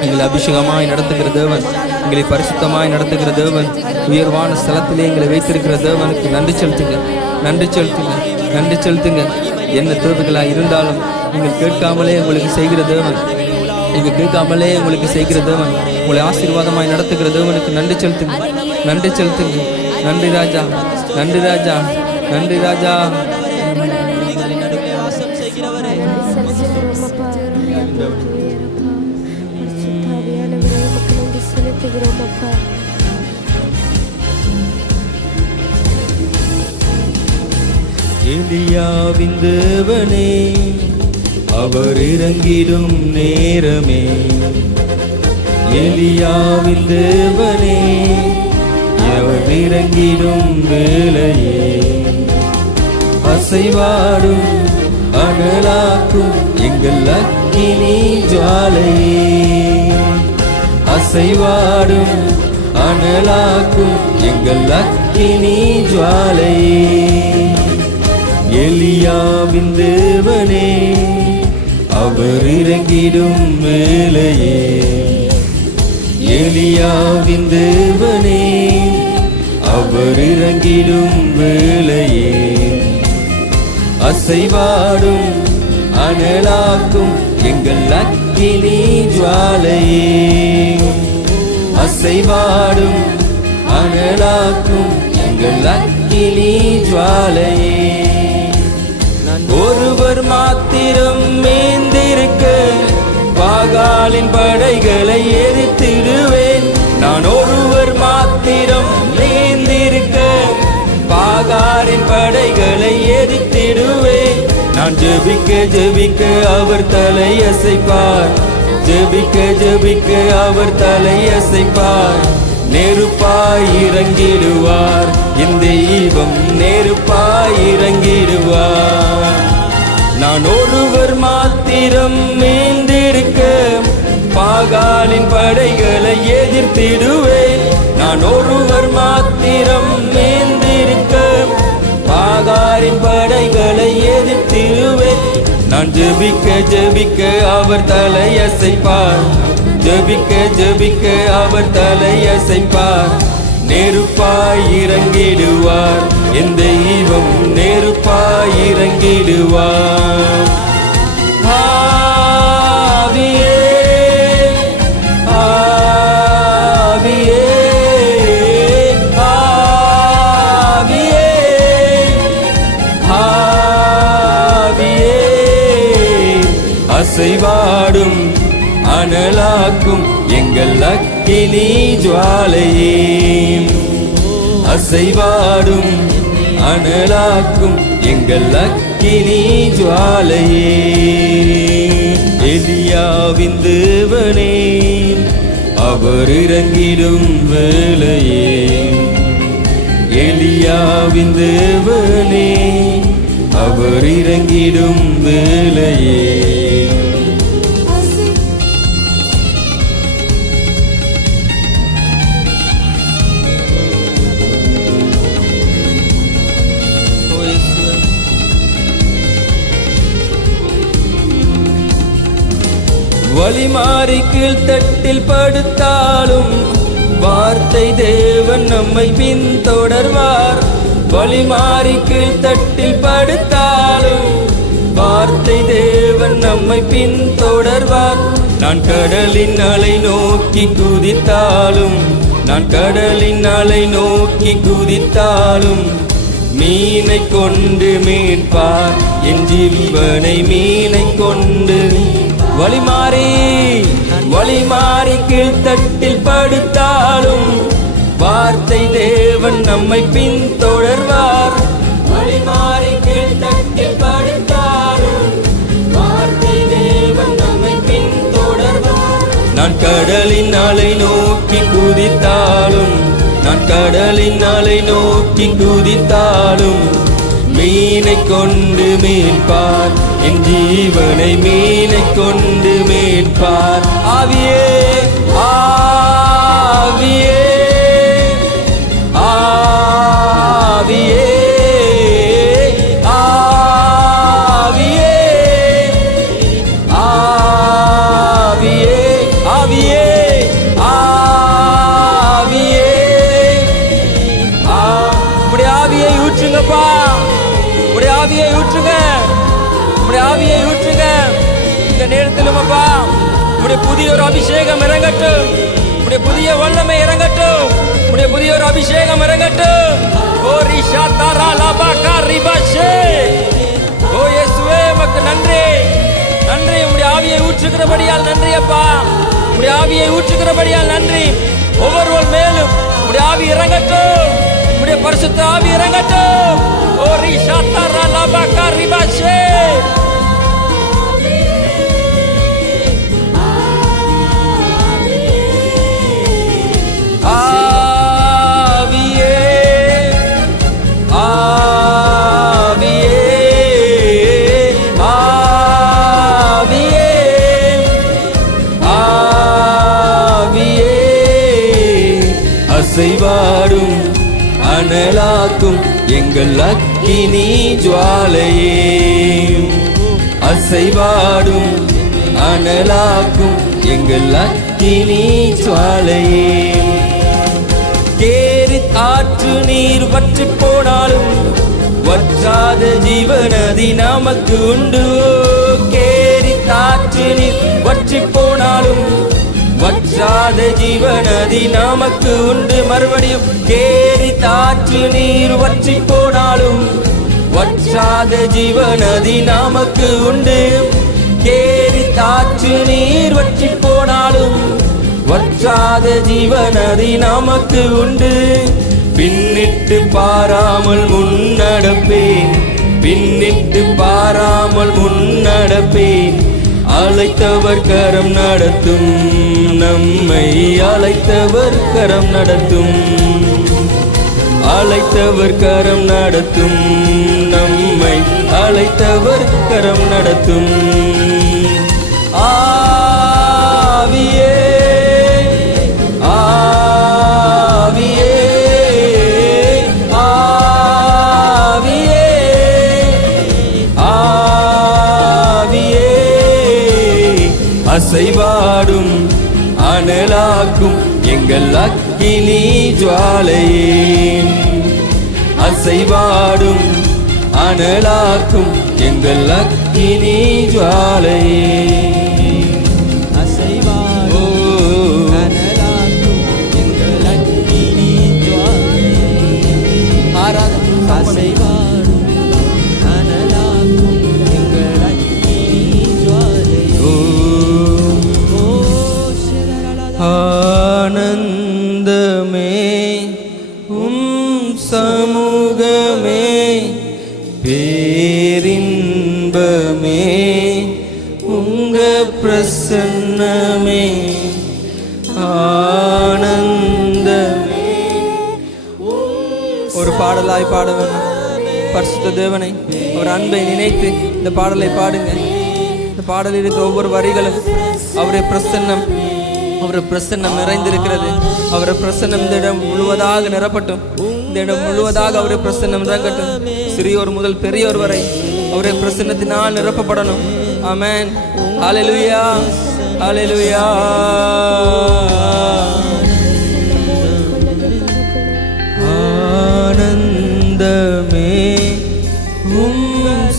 எங்களை அபிஷேகமாய் நடத்துகிற தேவன், எங்களை பரிசுத்தமாய் நடத்துகிற தேவன், உயர்வான ஸ்தலத்திலே எங்களை வைத்திருக்கிற தேவனுக்கு நன்றி செலுத்துங்க, நன்றி செலுத்துங்க, நன்றி செலுத்துங்க. என்ன தேவைகளாக இருந்தாலும் நீங்கள் கேட்காமலே உங்களுக்கு செய்கிற தேவன், நீங்கள் கேட்காமலே உங்களுக்கு செய்கிற தேவன், உங்களை ஆசீர்வாதமாய் நடத்துகிற தேவனுக்கு நன்றி செலுத்துங்க, நன்றி செலுத்துங்க. நன்றி ராஜா, நன்றி ராஜா, நன்றி ராஜா. எலியாவின் தேவனே, அவர் இறங்கிடும் நேரமே, எலியாவின் தேவனே, அவர் இறங்கிடும் வேளையே, அசைவாடும் அனலாக்கும் எங்கள் அக்கினி ஜுவாலையே, அசைவாடும் அனலாக்கும் எங்கள் அக்கினி ஜுவாலையே. எலியாவின் தேவனே, அவர் இறங்கிடும் வேளையே, எலியாவின் தேவனே, அவர் இறங்கிடும் வேளையே, அசைவாடும் அனலாக்கும் எங்கள் அக்கினி ஜுவாலையே, அசைவாடும் அனலாக்கும் எங்கள் அக்கினி ஜுவாலையே. ஒருவர் மாத்திரம் மேந்திருக்க பாகாலின் படைகளை எரித்திடுவேன். நான் ஒருவர் மாத்திரம் மேந்திருக்க பாகாலின் படைகளை எரித்திடுவேன். நான் ஜெபிக்க ஜெபிக்க அவர் தலையசைப்பார், ஜெபிக்க ஜெபிக்க அவர் தலையசைப்பார். நெருப்பாய் இறங்கிடுவார், இந்த தெய்வம் நெருப்பாய் இறங்கிடுவார். நான் ஒருவர் மாத்திரம் மீந்திருக்க பாகாலின் படைகளை எதிர்த்திடுவேன். நான் ஒருவர் மாத்திரம் மீந்திருக்க பாகாலின் படைகளை எதிர்த்திடுவேன். நான் ஜெபிக்க ஜெபிக்க அவர் தலையசைப்பார், ஜெபிக்க ஜெபிக்க அவர் தலையசைப்பார். நெருப்பாய் இறங்கிடுவார் என் தெய்வம், நெருப்பாய் இறங்கிடுவார். ஆவியே ஆவியே ஆவியே ஆவியே அசைவாடும் அனலாக்கும் எங்கள் அக்கினி ஜுவாலையே, அசைவாடும் அனலாக்கும் எங்கள் அக்கினி ஜுவாலையே. எலியாவின் தேவனே அவர் இறங்கிடும் வேளையே, எலியாவின் தேவனே அவர் இறங்கிடும் வேளையே. வழிமாறி கீழ்த்தட்டில் படுத்தாலும் வார்த்தை தேவன் நம்மை பின்தொடர்வார். வழிமாறி கீழ்த்தட்டில் படுத்தாலும் வார்த்தை தேவன் நம்மை பின்தொடர்வார். நான் கடலின் அலை நோக்கி குதித்தாலும், நான் கடலின் அலை நோக்கி குதித்தாலும் மீனை கொண்டு மீட்பார் என் ஜீவனை, மீனை கொண்டு. வழிமாறி வழிமாறி கீழ்த்தட்டில் படுத்தாலும் வார்த்தை தேவன் நம்மை பின்தொடர்வார். வழிமாறி கீழ்த்தட்டில் படுத்தாலும் வார்த்தை தேவன் நம்மை பின்தொடர்வார். நான் கடலின் அலை நோக்கி குதித்தாலும், நான் கடலின் அலை நோக்கி குதித்தாலும் மீனை கொண்டு மீட்பார் என் ஜீவனை, மீனை கொண்டு மீட்பார். ஆவியே ஆவியே ஆவியே ஆவியே ஆவியே ஆவியே ஆவியே உம்முடைய ஆவியை ஊற்றுங்கப்பா, உம்முடைய ஆவியை ஊற்றுங்க, உம்முடைய ஆவியை ஊற்றுங்க. இந்த நேரத்திலும் அப்பா உம்முடைய புதிய ஒரு அபிஷேகம் இறங்கட்டும், உம்முடைய புதிய வல்லமை இறங்கட்டும், உம்முடைய புதிய ஒரு அபிஷேகம் இறங்கட்டும். ஓ ரிஷா தாரா லாபாகா ரிபாஷே. ஓ இயேசுவே உமக்கு நன்றி, நன்றி. உம்முடைய ஆவியை ஊற்றுகிறபடியால் நன்றி அப்பா, உம்முடைய ஆவியை ஊற்றுகிறபடியால் நன்றி. ஒவ்வொருவர் மேலும் உம்முடைய ஆவி இறங்கட்டும், உம்முடைய பரிசுத்த ஆவி இறங்கட்டும். ஓ ரிஷா தாரா லாபாகா ரிபாஷே. ஆவியே ஆவியே ஆவியே ஆவியே அசைவாடும் அனலாக்கும் எங்கள் அக்கினி ஜுவாலையே, அசைவாடும் அனலாக்கும் எங்கள் அக்கினி ஜுவாலையே. கேரித் ஆற்று நீர் வற்றி போனாலும் வற்றாத ஜீவநதி நமக்கு உண்டு. கேரித் ஆற்று நீர் வற்றி போனாலும் வற்றாத ஜீவநதி நமக்கு உண்டு. மறுபடியும் கேரித் ஆற்று நீர் வற்றி போனாலும் வற்றாத ஜீவநதி நமக்கு உண்டு. கேரித் ஆற்று நீர் வற்றி போனாலும் வற்றாத ஜீவநதி நமக்கு உண்டு. பின்னிட்டு பாராமல் முன்னடப்பேன், பின்னிட்டு பாராமல் முன்னடப்பேன். அழைத்தவர் கரம் நடத்தும், நம்மை அழைத்தவர் கரம் நடத்தும், அழைத்தவர் கரம் நடத்தும், நம்மை அழைத்தவர் கரம் நடத்தும். ஆவியே ஆவியே ஆவியே ஆவியே அசைவாடும் அனலாக்கும் எங்கள் அக்கினி ஜுவாலையே. அசைவாடும் அனலாக்கும் எங்கள் அக்கினி ஜுவாலையே. அசைவாடும் அனலாக்கும் எங்கள் அக்கினி ஜுவாலையே. அசைவாடும் அனலாக்கும் எங்கள் அக்கினி ஜுவாலையே. ஆனந்தமே சமூகமே பேரின்பமே உங்க பிரசன்னமே. ஆனந்தமே ஒரு பாடலாய் பாட வேண்டும். பரிசுத்த தேவனை ஒரு அன்பை நினைத்து இந்த பாடலை பாடுங்க. இந்த பாடலில் இருக்கிற ஒவ்வொரு வரிகளும் அவருடைய பிரசன்னம், அவருடைய பிரசன்னம் நிறைந்திருக்கிறது. அவருடைய பிரசன்னம் இந்த இடம் முழுவதாக நிரப்பட்டும். இந்த இடம் முழுவதாக அவருடைய பிரசன்னம் இறங்கட்டும். சிறியோர் முதல் பெரியோர் வரை அவருடைய பிரசன்னத்தினால் நிரப்பப்படணும். ஆமென். ஹல்லேலூயா ஹல்லேலூயா. ஆனந்தமே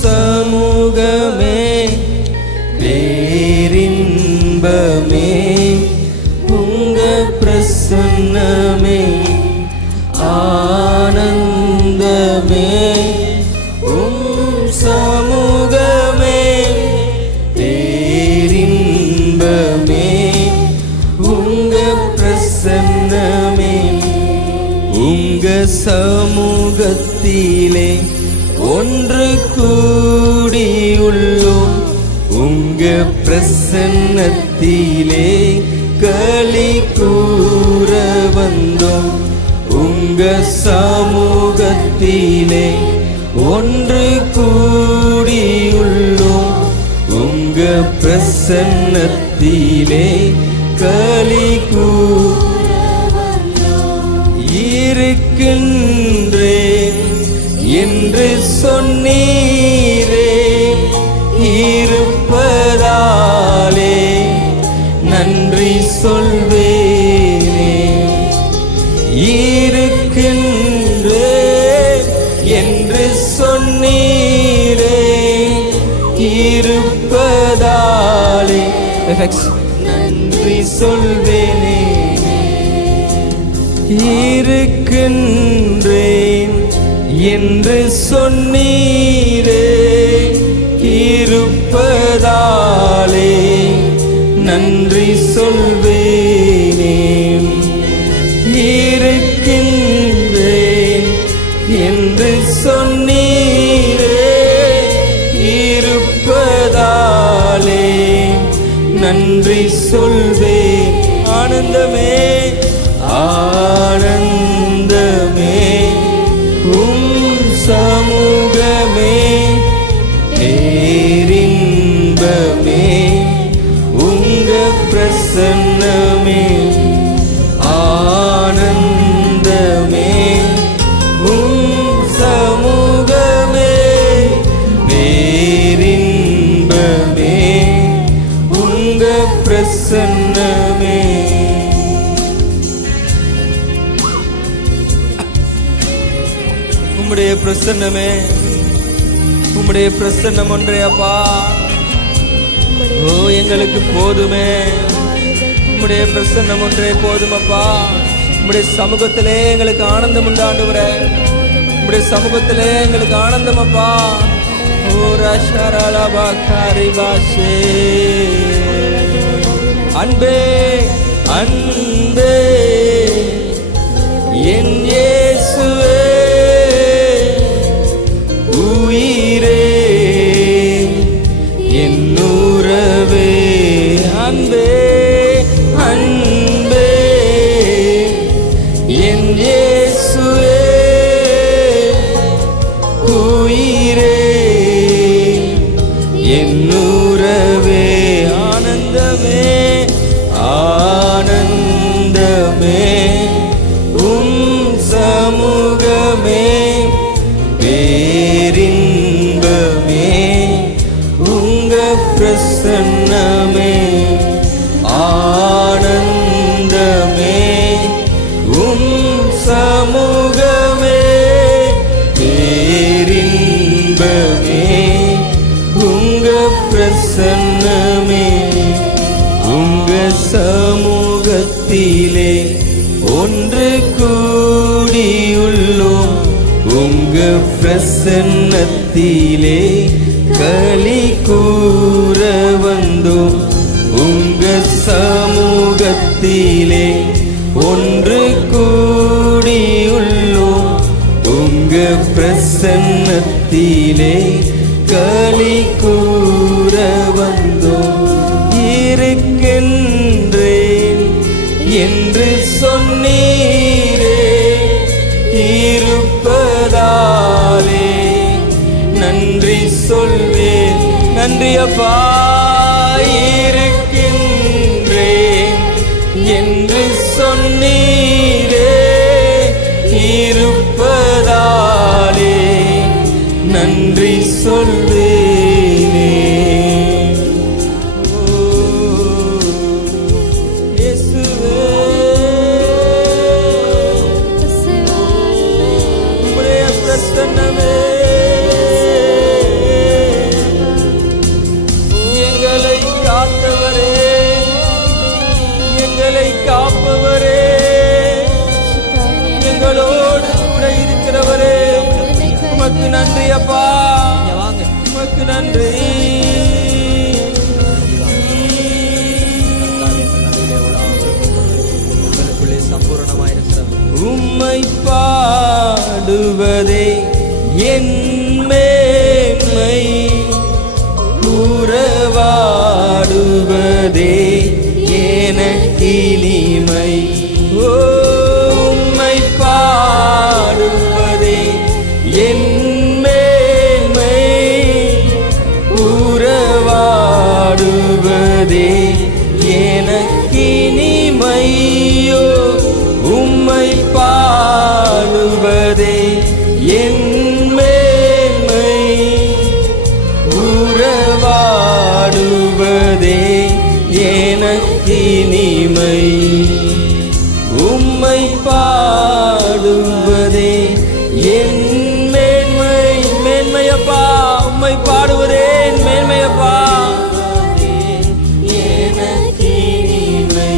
சமூகமே பேரின்பமே உங்க பிரசன்னமே. ஆனந்தமே சமூகமே பேரின்பமே உங்க பிரசன்னமே. உங்க சமூகத்திலே ஒன்று கூடியுள்ளோம். உங்க பிரசன்னத்திலே களி கூற வந்தோம். உங்க சமூகத்திலே ஒன்று கூடியுள்ளோம். உங்க பிரசன்னத்திலே களி கூற இருக்கின்றேன் என்று சொன்னீரே. இருப்பதாலே நன்றி சொல்வேனே. இருக்கின்றேன் என்று சொன்னீரே. இருப்பதாலே நன்றி சொல்வேனே. இருக்கின்றேன் என்று சொன்னீரே. இருப்பதாலே நன்றி சொல்வேனே. இருக்கின்றேன் என்று சொன்னீரே. இருப்பதாலே நன்றி சொல்வேன். ஆனந்தமே ஆனந்தமே சமூகமே பேரின்பமே உங்க பிரசன்னமே. ஆனந்தமே சமூகமே பேரின்பமே உங்க பிரசன்னமே. உம்முடைய பிரசன்னமே, உம்முடைய பிரசன்னம் ஒன்றே அப்பா. ஓ எங்களுக்கு போதுமே. உம்முடைய பிரசன்னம் ஒன்றே போதும் அப்பா. உம்முடைய சமூகத்திலே எங்களுக்கு ஆனந்தம் உண்டாண்டுவரே. உம்முடைய சமூகத்திலே எங்களுக்கு ஆனந்தம் அப்பா. ஓ ரஷரலபா கரிபாஷே. அன்பே அன்பே என் இயேசுவே உயிரே என் உறவே. அன்பே அன்பே என் இயேசுவே உயிரே சமூகத்திலே ஒன்று கூடியுள்ளோம். உங்க பிரசன்னத்திலே களி கூற வந்தோம். உங்க சமூகத்திலே ஒன்று கூடியுள்ளோம். உங்க பிரசன்னத்திலே களி கூற வந்தோம். இருக்கின்றேன் என்று சொன்னீரே, இருப்பதாலே நன்றி சொல்வேன். நன்றி அப்பா. இருக்கின்றேன் என்று சொன்னீரே, இருப்பதாலே நன்றி சொல்வேனே. இயேசுவே, உம்முடைய பிரசன்னமே எங்களை காத்தவரே, எங்களை காப்பவரே, எங்களோடு கூட இருக்கிறவரே, உமக்கு நன்றி அப்பா. உமக்கு நன்றி. உம்மை பாடுவதே என் மேன்மை, உறவாடுவதே எனக்கினிமை. உம்மை பாடுவதே என் மேன்மை, உறவாடுவதே எனக்கினிமையோ. உம்மை பாடுவதே என் மேன்மை, உறவாடுவதே எனக்கினிமை. உம்மை பாடுவதே என் மேன்மை. மேன்மையப்பா, உம்மை பாடுவதேன் மேன்மையப்பா. எனக்கினிமை.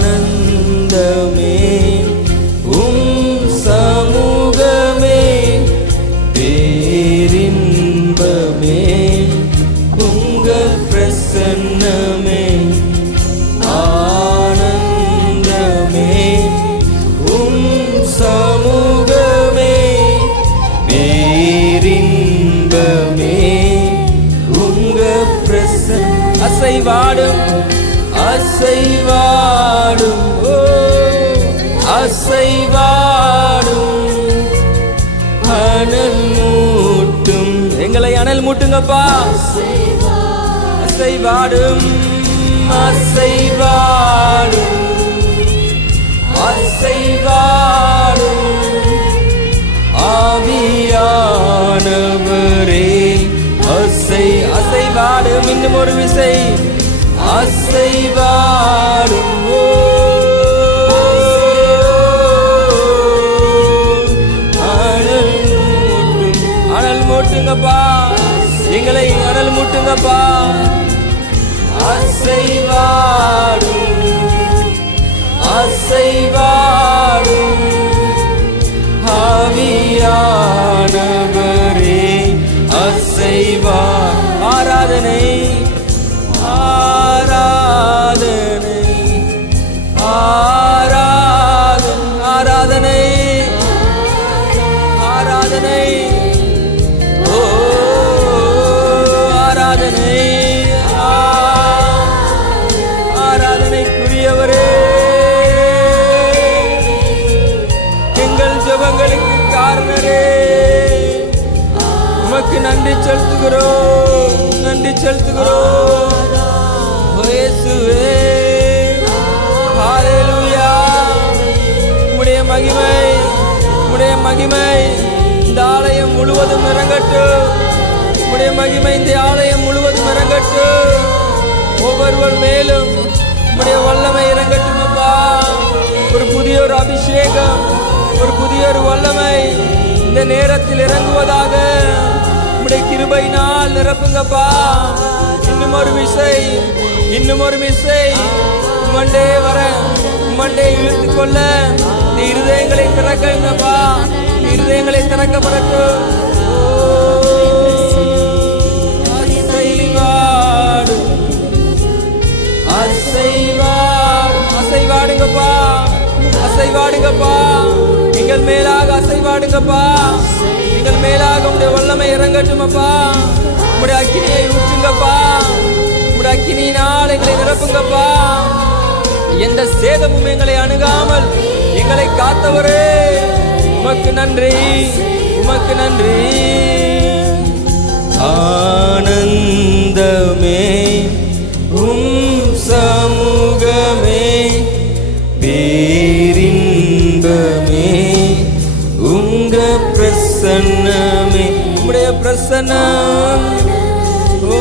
ஆனந்தமே உம் சமூகமே, பேரின்பமே உங்க பிரசன்னமே. ஆனந்தமே உம் சமூகமே, பேரின்பமே உங்க பிரசன்ன. அசைவாடும் அசைவாடும் ஓ அசைவாடும் அனல் மூட்டும். எங்களை அனல் மூட்டுங்கப்பா. அசைவாடும் அசைவாடும் அசைவாடும் ஆவியானவரே அசைவாடும். இன்னும் ஒரு விசை அசைவாடும். அனல் மூட்டுங்கப்பா, எங்களை அனல் மூட்டுங்கப்பா. அசைவாடும் அசைவாடும் ஆவியானவரே அசைவா. ஆராதனை ஆராதனை ஆராதனை ஆராதனை ஆராதனை ஓ ஆராதனை ஆராதனைக்குரியவரே, எங்கள் ஜெபங்களுக்கு காரணரே, உமக்கு நன்றி செலுத்துகிறோம். நன்றி செலுத்துகிறோம் இயேசுவே. ஹல்லேலூயா. உம்முடைய மகிமை, உம்முடைய மகிமை இந்த ஆலயம் முழுவதும் இறங்கட்டும். உம்முடைய மகிமை இந்த ஆலயம் முழுவதும் இறங்கட்டும். ஒவ்வொருவர் மேலும் உம்முடைய வல்லமை இறங்கட்டும் அப்பா. ஒரு புதிய ஒரு அபிஷேகம், ஒரு புதிய ஒரு வல்லமை இந்த நேரத்தில் இறங்குவதாக. உம்முடைய கிருபையினால் நிரப்புங்கப்பா. இன்னும் ஒரு விசை இன்னும் ஒரு மிஸ்ஸை மண்டே வர மண்டே இழுத்து கொள்ள இந்த இருதயங்களை திறக்கங்கப்பா, இருதயங்களை திறக்கப்படட்டும். அசைவாடுங்கப்பா, அசைவாடுங்கப்பா, எங்கள் மேலாக அசைவாடுங்கப்பா, எங்கள் மேலாக உங்களுடைய வல்லமை இறங்கட்டுமப்பா. உங்களுடைய அக்கினியை ஊற்றுங்கப்பா, உங்களுடைய அக்கினியினால் எங்களை நிரப்புங்கப்பா. எந்த சேதமும் எங்களை அணுகாமல் எங்களை காத்தவரே உமக்கு நன்றி, உமக்கு நன்றி. ஆனந்தமே சமூகமே பேரின்பமே உங்க பிரசன்னமே. உம்முடைய பிரசன்னம், ஓ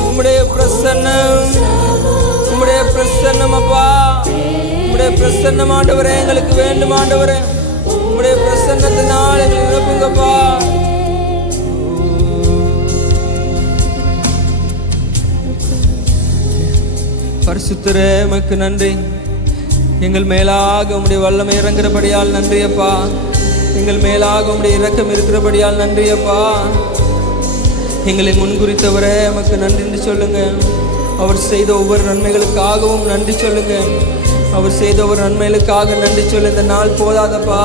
உம்முடைய பிரசன்னம், உம்முடைய பிரசன்னம் அப்பா, உம்முடைய பிரசன்னம் ஆண்டவரே எங்களுக்கு வேண்டும் ஆண்டவரே. உம்முடைய பிரசன்னத்தினால் எங்களை நிரப்புங்கப்பா. பரிசுத்தரே உமக்கு நன்றி. எங்கள் மேலாக உம்முடைய வல்லமை இறங்குறபடியால் நன்றியப்பா. எங்கள் மேலாக உம்முடைய இரக்கம் இருக்கிறபடியால் நன்றியப்பா. எங்களை முன்குறித்தவரே உமக்கு நன்றி என்று சொல்லுங்க. அவர் செய்த ஒவ்வொரு நன்மைகளுக்காகவும் நன்றி சொல்லுங்க. அவர் செய்த ஒவ்வொரு நன்மைகளுக்காக நன்றி சொல்லுங்க. இந்த நாள் போதாதப்பா,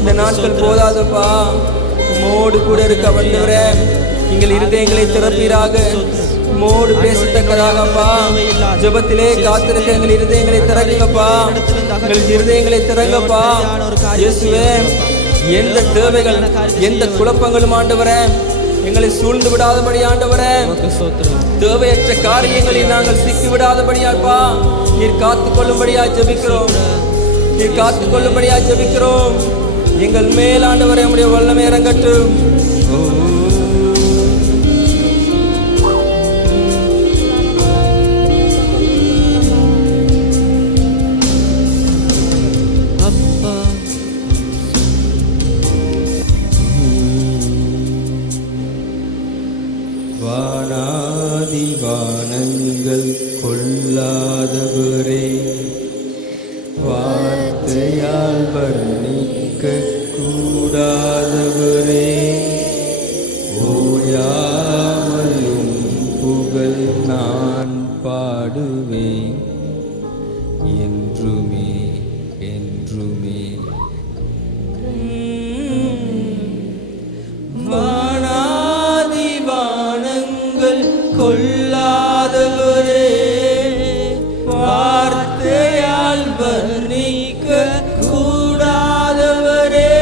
இந்த நாட்கள் போதாதப்பா. உம்மோடு கூட இருக்க வந்தவரே எங்கள் இருதயங்களை திறப்பீராக, மோடு பேசத்தக்கதாகப்பா. ஜெபத்திலே காத்திருக்க எங்கள் இருதயங்களை திறங்கப்பா, எங்கள் இருதயங்களை திறங்கப்பா. இயேசுவே, எந்த தேவைகள் எந்த குழப்பங்களும் ஆண்டவரே எங்களை சூழ்ந்து விடாதபடி ஆண்டவரே, தேவையற்ற காரியங்களில் நாங்கள் சிக்கி விடாதபடியாப்பா நீர் காத்துக் கொள்ளும்படியா ஜெபிக்கிறோம், நீர் காத்துக் கொள்ளும்படியா ஜெபிக்கிறோம். எங்கள் மேல் ஆண்டவரே உம்முடைய வல்லமை இறங்கட்டும். வானங்கள் கொள்ளாதவரே, வார்த்தையால் வர்ணிக்க கூடாதவரே, ஓயாமலும் புகழ் நான் பாடுவேன் என்றுமே என்றுமே. வானாதி வானங்கள் கொள்ளாதவரே, வார்த்தையால் வர்ணிக்க கூடாதவரே,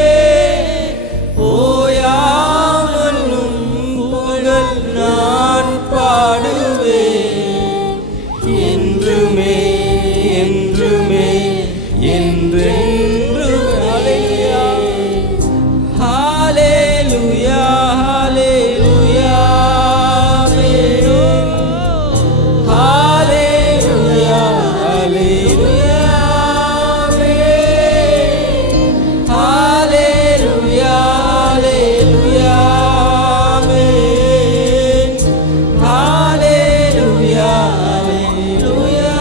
ஓயாமலும் புகழ் நான் பாடுவேன் என்றுமே என்றுமே என்றென்றுமே. ஹல்லேலூயா, ஹல்லேலூயா, ஹல்லேலூயா, ஹல்லேலூயா, ஹல்லேலூயா, ஹல்லேலூயா, ஹல்லேலூயா, ஹல்லேலூயா.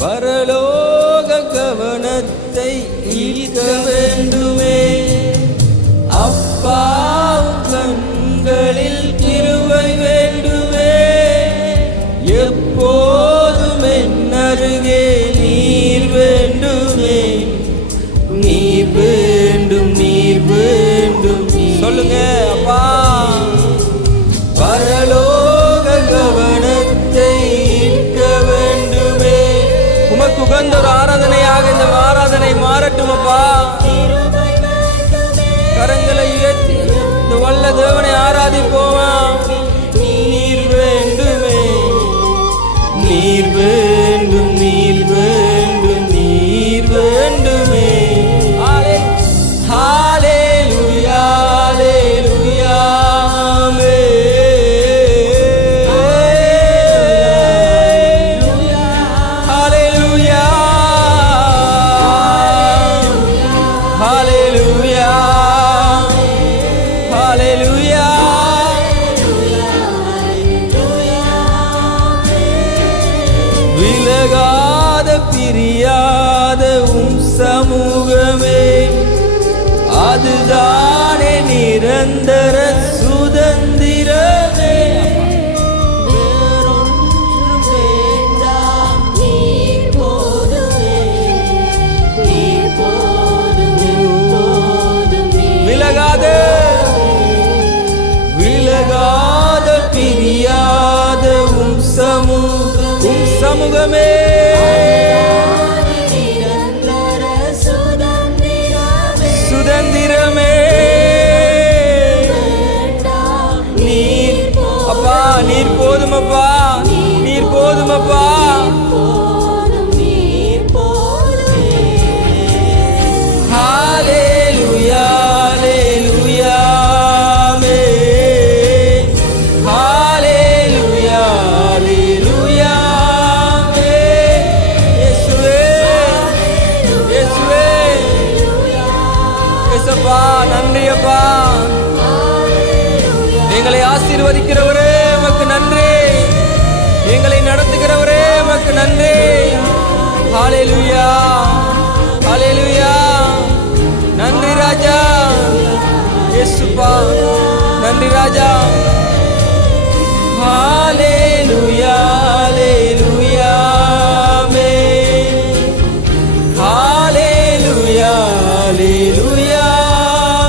பரலோக கவனத்தை ஈர்க்க வேண்டுமே, அப்பா கண்களில் கிருபை வேண்டுமே, எப்போதும் என் அருகே நீர் வேண்டுமே, நீர் வேண்டும், நீர் வேண்டும். சொல்லுங்க அப்பா. பரலோக கவனத்தை ஈர்க்க வேண்டுமே. உமக்கு உகந்த ஒரு ஆராதனையாக இந்த ஆராதனை மாறட்டும் அப்பா. கரங்களை உயர்த்தி இந்த வல்ல தேவனை ஆராதிப்போமா. நீர் வேண்டுமே, நீர் வேண்டும், நீர் வேண்டும், நீர் வேண்டுமே. ஹல்லேலூயா, ஹல்லேலூயா, ஹல்லேலூயா, அதுதானே நிரந்தர சுதந்திரமே. விலகாத விலகாத பிரியாத உம் சமூகமே, சுதந்திரமே. நீர் அப்பா, நீர் போதுமப்பா, நீர் போதுமப்பா. ஹalleluya ஹalleluya ஆமென். ஹalleluya ஹalleluya ஆமென். இயேசுவே இயேசுவே இயேசுப்பா, நன்றி அப்பா. எங்களை ஆசீர்வதிக்கிறவரே உமக்கு நன்றி. எங்களை நடத்துகிறவரே உமக்கு நன்றி. ஹalleluya ஹalleluya. நன்றி ராஜா இயேசுப்பா, நன்றி ராஜா. ஹalleluya ஹalleluya ஆமென். ஹalleluya ஹalleluya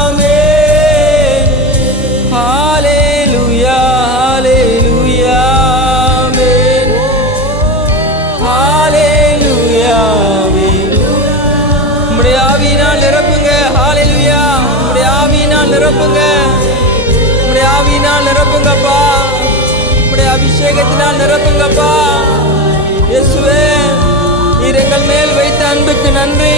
ஆமென். ஹalleluya ஹalleluya ஆமென். ஹalleluya ஆமென். உம்முடைய ஆவியினால் நிரப்புங்க. ஹalleluya. உம்முடைய ஆவியினால் நிரப்புங்க. உம்முடைய ஆவியினால் நிரப்புங்கப்பா. உம்முடைய அபிஷேகத்தினால் நிரப்புங்கப்பா. இயேசுவே, நீர் எங்கள் மேல் வைத்த அன்புக்கு நன்றி.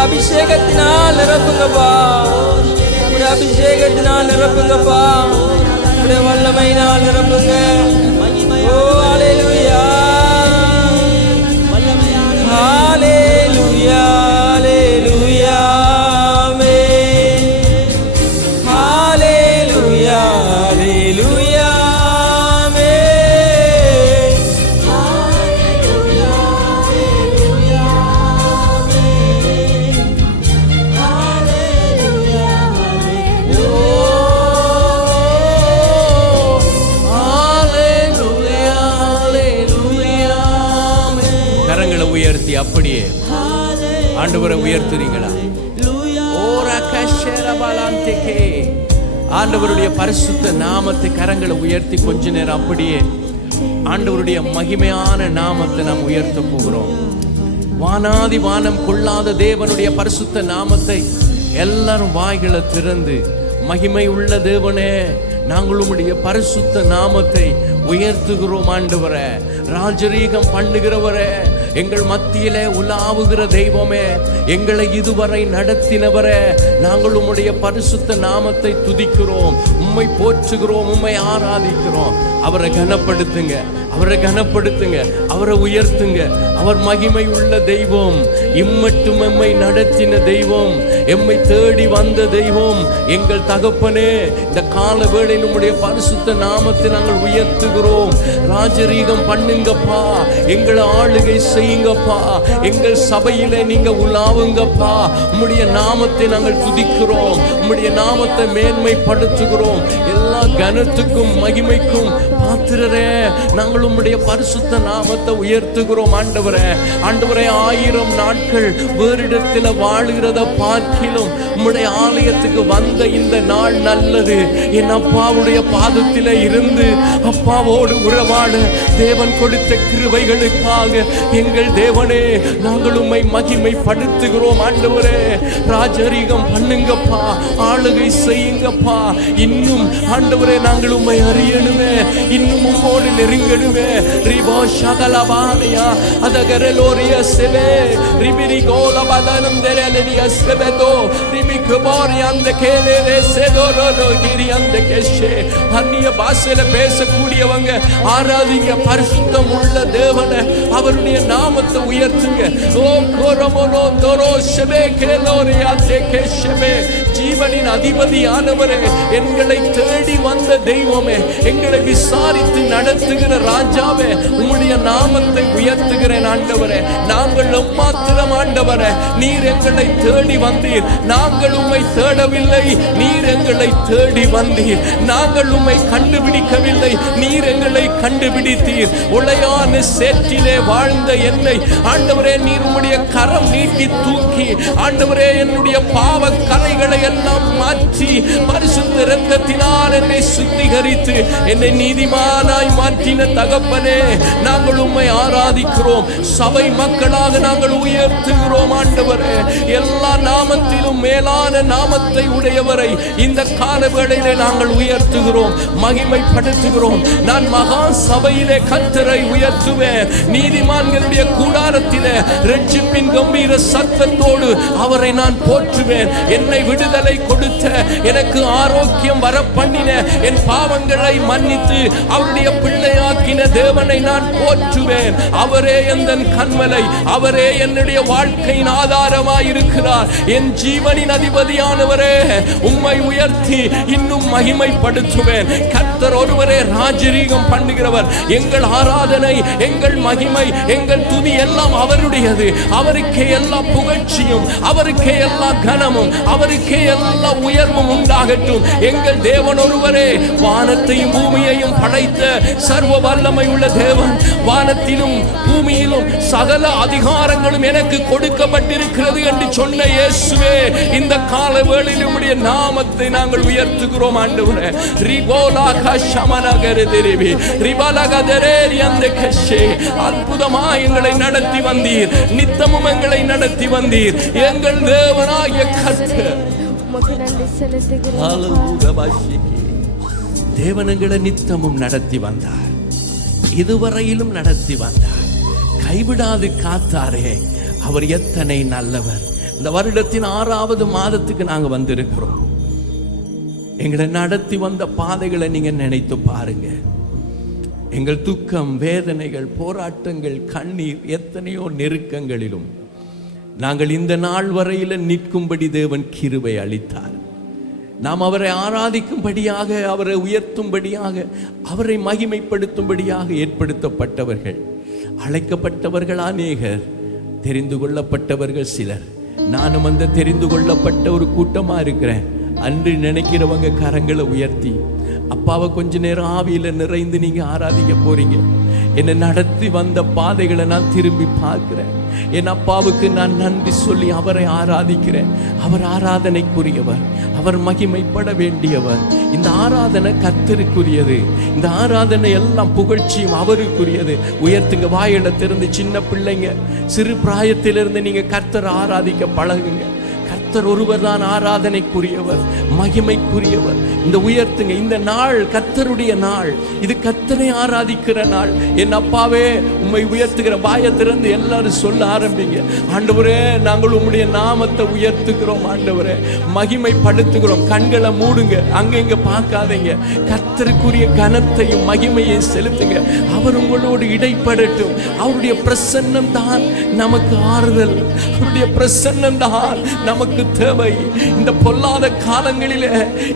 அபிஷேகத்தினால் நிரப்புங்கப்பா. உடைய அபிஷேகத்தினால் நிரப்புங்கப்பா. உடைய வல்லமையினால் நிரப்புங்க. ஓ ஹalleluya ஹalleluya ஹalleluya ஆமென். ஹalleluya ஹalleluya உயர்த்தி அப்படியே ஆண்டவரை உயர்த்துறீங்களா? ஆண்டவருடைய பரிசுத்த நாமத்தை கரங்களை உயர்த்தி கொஞ்ச நேரம் அப்படியே ஆண்டவருடைய மகிமையான நாமத்தை நாம் உயர்த்த போகிறோம். வானாதி வானம் கொள்ளாத தேவனுடைய பரிசுத்த நாமத்தை எல்லாரும் வாய்களை திறந்து, மகிமை உள்ள தேவனே, நாங்கள் உம்முடைய பரிசுத்த நாமத்தை உயர்த்துகிறோம். ஆண்டவரே, ராஜரீகம் பண்ணுகிறவரே, எங்கள் மத்தியிலே உலாவுகிற தெய்வமே, எங்களை இதுவரை நடத்தினவரே, நாங்கள் உம்முடைய பரிசுத்த நாமத்தை துதிக்கிறோம், உம்மை போற்றுகிறோம், உம்மை ஆராதிக்கிறோம். அவரை கனப்படுத்துங்க, அவரை கனப்படுத்துங்க, அவரை உயர்த்துங்க. அவர் மகிமை உள்ள தெய்வம், இம்மட்டும் எம்மை நடத்தின தெய்வம், எம்மை தேடி வந்த தெய்வம். எங்கள் தகப்பனே, இந்த கால வேளை நம்முடைய பரிசுத்த நாமத்தை நாங்கள் உயர்த்துகிறோம். ராஜரீகம் பண்ணுங்கப்பா, எங்களை ஆளுகை செய்யுங்கப்பா, எங்கள் சபையிலே நீங்க உலாவுங்கப்பா. உம்முடைய நாமத்தை நாங்கள் துதிக்கிறோம், உம்முடைய நாமத்தை மேன்மைப்படுத்துகிறோம். எல்லா கனத்துக்கும் மகிமைக்கும் பாத்திரரே, நாங்கள் உம்முடைய பரிசுத்த நாமத்தை உயர்த்துகிறோம். ஆண்டவரே, ஆண்டவரே, 1000 நாட்கள் வேறிடத்தில் வாழுகிறத பார்க்கிலும் உம்முடைய ஆலயத்துக்கு வந்த இந்த நாள் நல்லது. என் அப்பாவுடைய பாதத்திலே இருந்து அப்பாவோடு உறவாட தேவன் கொடுத்த கிருபைகளுக்காக எங்கள் தேவனே, நாங்கள் உம்மை மகிமைப்படுத்துகிறோம். ஆண்டவரே, ராஜரீகம் பண்ணுங்கப்பா, ஆளுகை செய்யுங்கப்பா. இன்னும் ஆண்டவரே, நாங்கள் உம்மை அறியணுமே, இன்னும் உம்மோடு நெருங்கணும். உயர்த்துவே. ரிபோ ஷகலபானியா அதகரலோரியா செவே ரிபிரி கோலபதனம் தெரலியா செபதோ ரிபி குபோரியாந்த கேலேலே செதோலோ கிரியாந்த கெஷே. அந்நிய பாஷையில பேசக்கூடியவங்க ஆராதிங்க பரிசுத்தம் உள்ள தேவனை, அவருடைய நாமத்தை உயர்த்துங்க. ஓ கோரமோனோ தோரோ ஷெபே கேலோரியா தெகெஷெபே. ஜீவனின் அதிபதியானவரே, எங்களை தேடி வந்த தெய்வமே, எங்களை விசாரித்து நடத்துகிற ராஜாவே, உம்முடைய நாமத்தை உயர்த்துகிறேன் ஆண்டவரே. நாங்கள் எம்மாத்திரம் ஆண்டவரே, நீர் எங்களை தேடி வந்தீர். நாங்கள் உம்மை தேடவில்லை, நீர் எங்களை தேடி வந்தீர். நாங்கள் உம்மை கண்டுபிடிக்கவில்லை, நீர் எங்களை கண்டுபிடித்தீர். உளையான சேற்றிலே வாழ்ந்த என்னை ஆண்டவரே, நீர் உம்முடைய கரம் நீட்டி தூக்கி ஆண்டவரே என்னுடைய பாவ கரைகளை எல்லாம் மாற்றி பரிசுத்த இரத்தத்தினால் என்னை சுத்திகரித்து என்னை நீதிமானாய் மாற்றின தகப்பனே, நாங்கள் உம்மை ஆராதிக்கிறோம். சபை மக்களாக நாங்கள் உயர்த்துகிறோம் ஆண்டவரே. எல்லா நாமத்திலும் மேலான நாமத்தை உடையவரை இந்த காலவேளையிலே நாங்கள் உயர்த்துகிறோம், மகிமைப்படுத்துகிறோம். நான் மகா சபையிலே கர்த்தரை உயர்த்துவேன். நீதிமான்களுடைய கூடாரத்திலே இரட்சிப்பின் கம்பீர சத்தத்தோடு அவரை நான் போற்றுவேன். என்னை விடுதலை கொடுத்த, எனக்கு ஆரோக்கியம் வர பண்ணின, என் பாவங்களை மன்னித்து அவருடைய பிள்ளையாக்கின தேவனை நான் போற்றுவேன். அவரே எந்தன் கண்மலை, அவரே என்னுடைய வாழ்க்கையின் ஆதாரமாய் இருக்கிறார். என் ஜீவனின் அதிபதியானவரே, உம்மை உயர்த்தி இன்னும் மகிமைப்படுத்துவேன். கர்த்தர் ஒருவரே ராஜரீகம் பண்ணுகிறவர். எங்கள் ஆராதனை, எங்கள் மகிமை, எங்கள் துதி எல்லாம் அவருடையது. அவருக்கே எல்லா புகழ்ச்சியும், அவருக்கே எல்லா கனமும், அவருக்கே எல்லா உயர்வும் உண்டாகட்டும். எங்கள் தேவன் ஒருவரே, வானத்தையும் பூமியையும் படைத்த சர்வ வல்லமை உள்ள தேவன். வானத்திலும் பூமியிலும் சகல அதிகாரங்களும் எனக்கு கொடுக்கப்பட்டிருக்கிறது என்று சொன்ன இயேசுவே, இந்த கால வேளையில் உம்முடைய நாமத்தை நாங்கள் உயர்த்துகிறோம் ஆண்டவரே. ரிபோலாக ஷமனகரதிரிவி ரிபலகதரேரி அந்த கஷே. அற்புதமாய் எங்களை நடத்தி வந்தீர், நித்தமும் எங்களை நடத்தி வந்தீர். எங்கள் தேவனாகிய கர்த்தர் தேவனங்களை நித்தமும் நடத்தி வந்தார், இதுவரையிலும் நடத்தி வந்தார். கைவிடாது காத்தாரே, அவர் எத்தனை நல்லவர். இந்த வருடத்தின் 6வது மாதத்துக்கு நாங்க வந்திருக்கிறோம். எங்களை நடத்தி வந்த பாதைகளை நீங்க நினைத்து பாருங்க. எங்கள் துக்கம், வேதனைகள், போராட்டங்கள், கண்ணீர், எத்தனையோ நெருக்கங்களிலும் நாங்கள் இந்த நாள் வரையில நிற்கும்படி தேவன் கிருபை அளித்தார். நாம் அவரை ஆராதிக்கும்படியாக, அவரை உயர்த்தும்படியாக, அவரை மகிமைப்படுத்தும்படியாக ஏற்படுத்தப்பட்டவர்கள். அழைக்கப்பட்டவர்கள் அநேகர், தெரிந்து கொள்ளப்பட்டவர்கள் சிலர். நானும் அந்த தெரிந்து கொள்ளப்பட்ட ஒரு கூட்டமா இருக்கிறேன். அன்று நினைக்கிறவங்க கரங்களை உயர்த்தி அப்பாவை கொஞ்ச நேரம் ஆவியில நிறைந்து நீங்க ஆராதிக்க போறீங்க. என்னை நடத்தி வந்த பாதைகளை நான் திரும்பி பார்க்கிறேன். என் அப்பாவுக்கு நான் நன்றி சொல்லி அவரை ஆராதிக்கிறேன். அவர் ஆராதனைக்குரியவர், அவர் மகிமைப்பட வேண்டியவர். இந்த ஆராதனை கர்த்தருக்குரியது. இந்த ஆராதனை எல்லாம் புகழ்ச்சியும் அவருக்குரியது. உயர்த்துங்க, வாயில திறந்து. சின்ன பிள்ளைங்க, சிறு பிராயத்திலிருந்து நீங்க கர்த்தரை ஆராதிக்க பழகுங்க. கர்த்தர் ஒருவர் தான் ஆராதனைக்குரியவர், மகிமைக்குரியவர். இந்த உயர்த்துங்க. இந்த நாள் கர்த்தருடைய நாள், இது கர்த்தரை ஆராதிக்கிற நாள். என் அப்பாவே உம்மை உயர்த்துகிற. வாயை திறந்து எல்லாரும் சொல்ல ஆரம்பிங்க. ஆண்டவரே, நாங்கள் உம்முடைய நாமத்தை உயர்த்துகிறோம். ஆண்டவரே, மகிமைப்படுத்துகிறோம். கண்களை மூடுங்க, அங்க பார்க்காதீங்க. கர்த்தருக்குரிய கனத்தையும் மகிமையை செலுத்துங்க. அவர் உங்களோடு இடைப்படட்டும். அவருடைய பிரசன்னம் தான் நமக்கு ஆறுதல், அவருடைய பிரசன்னம் தான் நமக்கு தேவை. இந்த பொல்லாத காலங்களிலே,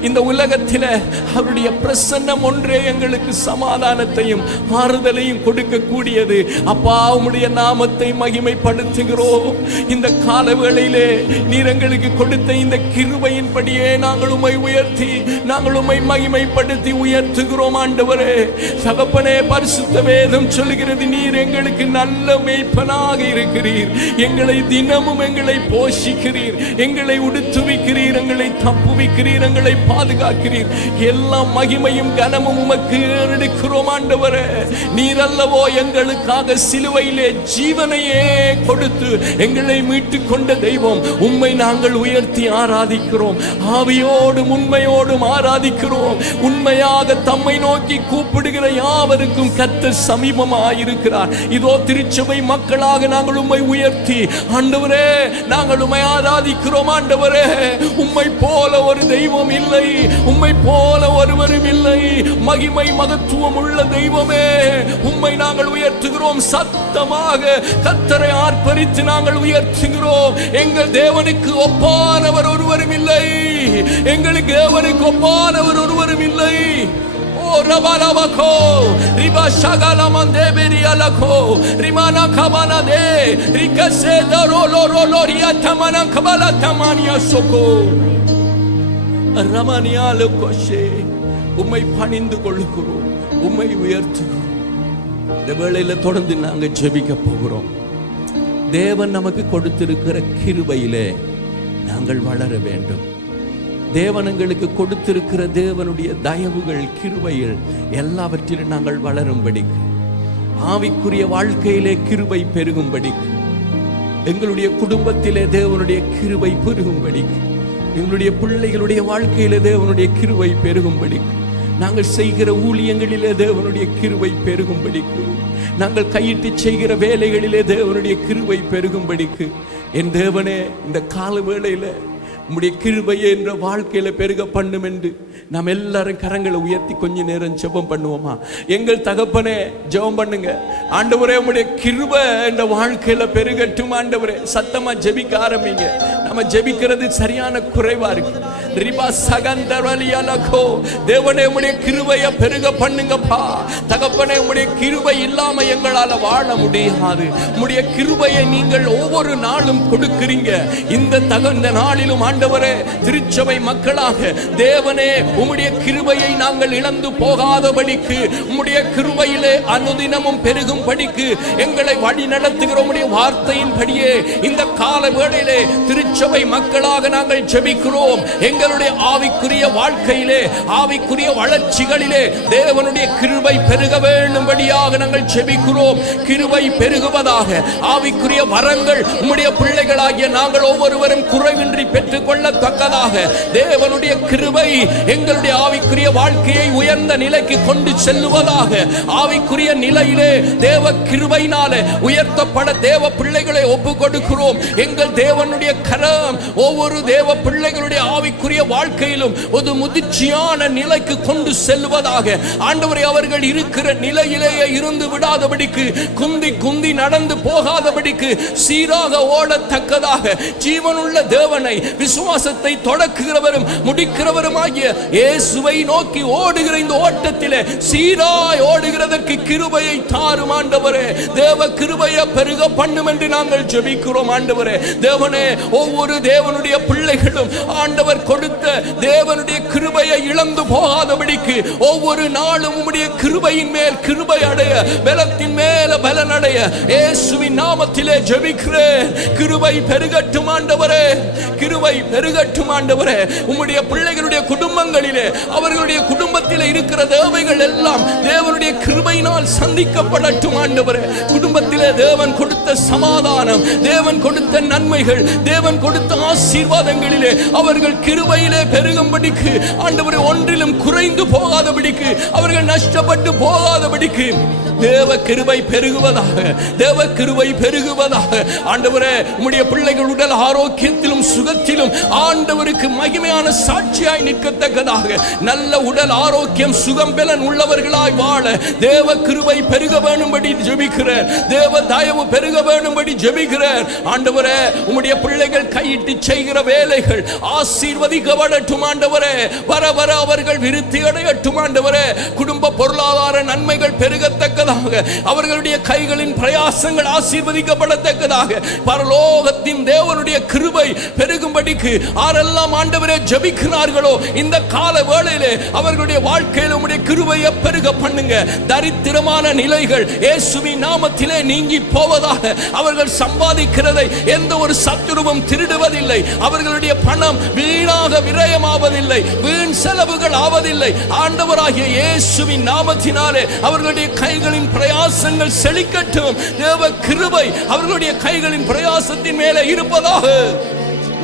இந்த உலகத்திலே அவருடைய பிரசன்னம் ஒன்றே எங்களுக்கு சமாதானத்தையும் ஆறுதலையும் கொடுக்க கூடியது. அப்பா, உம்முடைய நாமத்தை மகிமைப்படுத்துகிறோம். இந்த கால வேளையிலே நீர் எங்களுக்கு கொடுத்த இந்த கிருபையின்படியே நாங்கள் உம்மை உயர்த்தி, நாங்கள் உம்மை மகிமைப்படுத்தி உயர்த்துகிறோம். ஆண்டவரே, தகப்பனே, பரிசுத்த வேதம் சொல்லுகிறது, நீர் எங்களுக்கு நல்ல மேய்ப்பனாக இருக்கிறீர். எங்களை தினமும் எங்களை போஷிக்கிறீர், எங்களை உடுத்துவிக்கிறீர், எங்களை தப்புவிக்கிறீர், எங்களை பாதுகாக்கிறீர். இருக்கிறீர். எல்லா மகிமையும் கனமும் உமக்கு ஏறெடுக்கிறோம் ஆண்டவரே. நீர் அல்லவோ எங்களுக்காக சிலுவையிலே ஜீவனையே கொடுத்து எங்களை மீட்டு கொண்ட தெய்வம். உம்மை நாங்கள் உயர்த்தி ஆராதிக்கிறோம். ஆவியோடும் உண்மையோடும் ஆராதிக்கிறோம். உண்மையாக தம்மை நோக்கி கூப்பிடுகிற யாவருக்கும் கர்த்தர் சமீபமாயிருக்கிறார். இதோ திருச்சபை மக்களாக நாங்கள் உம்மை உயர்த்தி ஆண்டவரே நாங்கள் உம்மை ஆராதிக்கிறோம். ஆண்டவரே, உம்மை போல ஒரு தெய்வம் இல்லை, உம்மை போல ஒருவரும் இல்லை. மகிமை மகத்துவம் உள்ள தெய்வமே, உம்மை நாங்கள் உயர்த்துகிறோம். சத்தமாக கர்த்தரை ஆர்ப்பரித்து நாங்கள் உயர்த்துகிறோம். எங்கள் தேவனுக்கு ஒப்பானவர் ஒருவரும் இல்லை, எங்களுக்கு தேவனுக்கு ஒப்பானவர் ஒருவரும் இல்லை. Rabalabako, Riba Shagala Mandeberi Alako, Rimana Kabana de, Ricase Lororia Tamana Kabala Tamania Soko, Ramania Lokoshe, உம்மை பணிந்து கொள்கிறோம், உம்மை உயர்த்துகிறோம். இந்த வேளையில தொடர்ந்து நாங்கள் ஜெபிக்க போகிறோம். தேவன் நமக்கு கொடுத்திருக்கிற கிருபையிலே நாங்கள் வளர வேண்டும். தேவன் எங்களுக்கு கொடுத்திருக்கிற தேவனுடைய தயவுகள் கிருபைகள் எல்லாவற்றிலும் நாங்கள் வளரும்படிக்கு, ஆவிக்குரிய வாழ்க்கையிலே கிருபை பெருகும்படிக்கு, எங்களுடைய குடும்பத்திலே தேவனுடைய கிருபை பெருகும்படிக்கு, எங்களுடைய பிள்ளைகளுடைய வாழ்க்கையிலே தேவனுடைய கிருபை பெருகும்படிக்கு, நாங்கள் செய்கிற ஊழியங்களிலே தேவனுடைய கிருபை பெருகும்படிக்கு, நாங்கள் கையிட்டு செய்கிற வேலைகளிலே தேவனுடைய கிருபை பெருகும்படிக்கு, என் தேவனே இந்த கால வேளையில உம்முடைய கிருபையை என்ற வாழ்க்கையில பெருக பண்ணும் என்று நாம் எல்லாரும் கரங்களை உயர்த்தி கொஞ்ச நேரம் ஜெபம் பண்ணுவோமா? எங்கள் தகப்பனே, ஜெபம் பண்ணுங்க. ஆண்டவரே, உம்முடைய கிருபை என்ற வாழ்க்கையில பெருகட்டும். ஆண்டவரே, சத்தமா ஜெபிக்க ஆரம்பிங்க. நம்ம ஜெபிக்கிறது சரியான குறைவா இருக்கு. ரிபா சகந்தரலியலகோ, தேவனே உம்முடைய கிருபையை பெருக பண்ணுங்கப்பா. தகப்பனே, உம்முடைய கிருபை இல்லாம எங்களால வாழ முடியாது. உம்முடைய கிருபையை நீங்கள் ஒவ்வொரு நாளும் கொடுக்கிறீங்க. இந்த நாளிலும் ஆண்டவரே, திருச்சபை மக்களாக தேவனே உம்முடைய கிருபையை நாங்கள் இழந்து போகாதபடிக்கு, உம்முடைய கிருபையிலே அனுதினமும் பெருகும்படிக்கு எங்களை வழி நடத்துகிற உம்முடைய வார்த்தையின்படியே இந்த கால வேளையிலே திருச்சபை மக்களாக நாங்கள் ஜெபிக்கிறோம். எங்களுடைய ஆவிக்குரிய வாழ்க்கையிலே, ஆவிக்குரிய வளர்ச்சிகளிலே தேவனுடைய கிருபை பெருக வேண்டும்படியாக நாங்கள் ஜெபிக்கிறோம். கிருபை பெருகுவதாக, ஆவிக்குரிய வரங்கள் உம்முடைய பிள்ளைகளாகிய நாங்கள் ஒவ்வொருவரும் குறைவின்றி பெற்றுக் கொள்ளத்தக்கதாக தேவனுடைய கிருபை எங்களுடைய ஆவிக்குரிய வாழ்க்கையை உயர்ந்த நிலைக்கு கொண்டு செல்லுவதாக, ஆவிக்குரிய நிலையிலே தேவ கிருபையினாலே உயர்த்தப்பட தேவ பிள்ளைகளை ஒப்பு கொடுக்கிறோம். எங்கள் தேவனுடைய கரம் ஒவ்வொரு தேவ பிள்ளைகளுடைய ஆவிக்குரிய வாழ்க்கையிலும் ஒரு முதிர்ச்சியான நிலைக்கு கொண்டு செல்வதாக. ஆண்டவரே, அவர்கள் இருக்கிற நிலையிலேயே இருந்து விடாதபடிக்கு, குந்தி குந்தி நடந்து போகாதபடிக்கு, சீராக ஓடத்தக்கதாக ஜீவனுள்ள தேவனை, விசுவாசத்தை தொடக்குகிறவரும் முடிக்கிறவருமாகிய இயேசுவை நோக்கி ஓடுகிற இந்த ஓட்டத்திலே சீராய் ஓடுகிறதற்கு கிருபையை தாரும் ஆண்டவரே. தேவ கிருபையை பெருக பண்ணும் என்று நாங்கள் ஜெபிக்கிறோம். ஆண்டவரே, தேவனே, ஒவ்வொரு தேவனுடைய பிள்ளைகளும் ஆண்டவர் கொடுத்த தேவனுடைய கிருபையை இழந்து போகாதபடிக்கு ஒவ்வொரு நாளும் உம்முடைய கிருபையின் மேல் கிருபை அடைய, பலத்தின் மேல பலன் அடைய இயேசுவின் நாமத்திலே ஜெபிக்கிறேன். கிருபை பெருகட்டும் ஆண்டவரே, கிருபை பெருகட்டும் ஆண்டவரே. உம்முடைய பிள்ளைகளுடைய குடும்பங்களிலே, அவர்களுடைய குடும்பத்திலே இருக்கிற தேவைகள் எல்லாம் தேவனுடைய கிருபையினால் சந்திக்கப்படட்டும் ஆண்டவரே. குடும்பத்திலே தேவன் கொடுத்த சமாதானம், தேவன் கொடுத்த நன்மைகள், தேவன் கொடுத்த ஆசீர்வாதங்களிலே அவர்கள் கிருபையிலே பெருகும்படிக்கு ஆண்டவரே, ஒன்றிலும் குறைந்து போகாதபடிக்கு, அவர்கள் நஷ்டப்பட்டு போகாதபடிக்கு தேவ கிருபை பெருகுவதாக, தேவ கிருபை பெருகுவதாக. ஆண்டவரே, உம்முடைய பிள்ளைகள் உடல் ஆரோக்கியத்திலும் சுகத்திலும் ஆண்டவருக்கு மகிமையான சாட்சியாய் நிற்கத்தக்கதாக, நல்ல உடல் ஆரோக்கியம் சுகம் பலன் உள்ளவர்களாய் வாழ தேவ கிருபை பெருக வேண்டும்படி ஜெபிக்கிறேன். தேவ தயவு பெருக வேண்டும்படி ஜெபிக்கிறேன். ஆண்டவரே, உம்முடைய பிள்ளைகள் கையிட்டு செய்கிற வேலைகள் ஆசீர்வதிக்கப்படட்டும் ஆண்டவரே. வர வர அவர்கள் விருத்தி அடையட்டும் ஆண்டவரே. குடும்ப பொருளாதார நன்மைகள் பெருகத்தக்கதாக பெருகுவதாக. அவர்களுடைய கைகளின் பிரயாசங்கள் ஆசீர்வதிக்கப்படத்தக்கதாக. பரலோகத்தின் தேவனுடைய கிருபை பெருகும்படிக்கு ஆரெல்லாம் ஆண்டவரே ஜெபிக்கிறார்களோ இந்த கால வேளையிலே அவர்களுடைய வாழ்க்கையில் உம்முடைய கிருபையை பெருக பண்ணுங்க. தரித்திரமான நிலைகள் இயேசுவின் நாமத்திலே நீங்கி போவதாக. அவர்கள் சம்பாதிக்கிறதை எந்த ஒரு சத்துருவும் திருடுவதில்லை. அவர்களுடைய பணம் வீணாக விரயமாவதில்லை, வீண் செலவுகள் ஆவதில்லை. ஆண்டவராகிய இயேசுவின் நாமத்தினாலே அவர்களுடைய கைகளின் பிரயாசங்கள் செழிக்கட்டும். தேவ கிருபை அவர்களுடைய கைகளின் பிரயாசத்தின் மேலே இருப்பதாக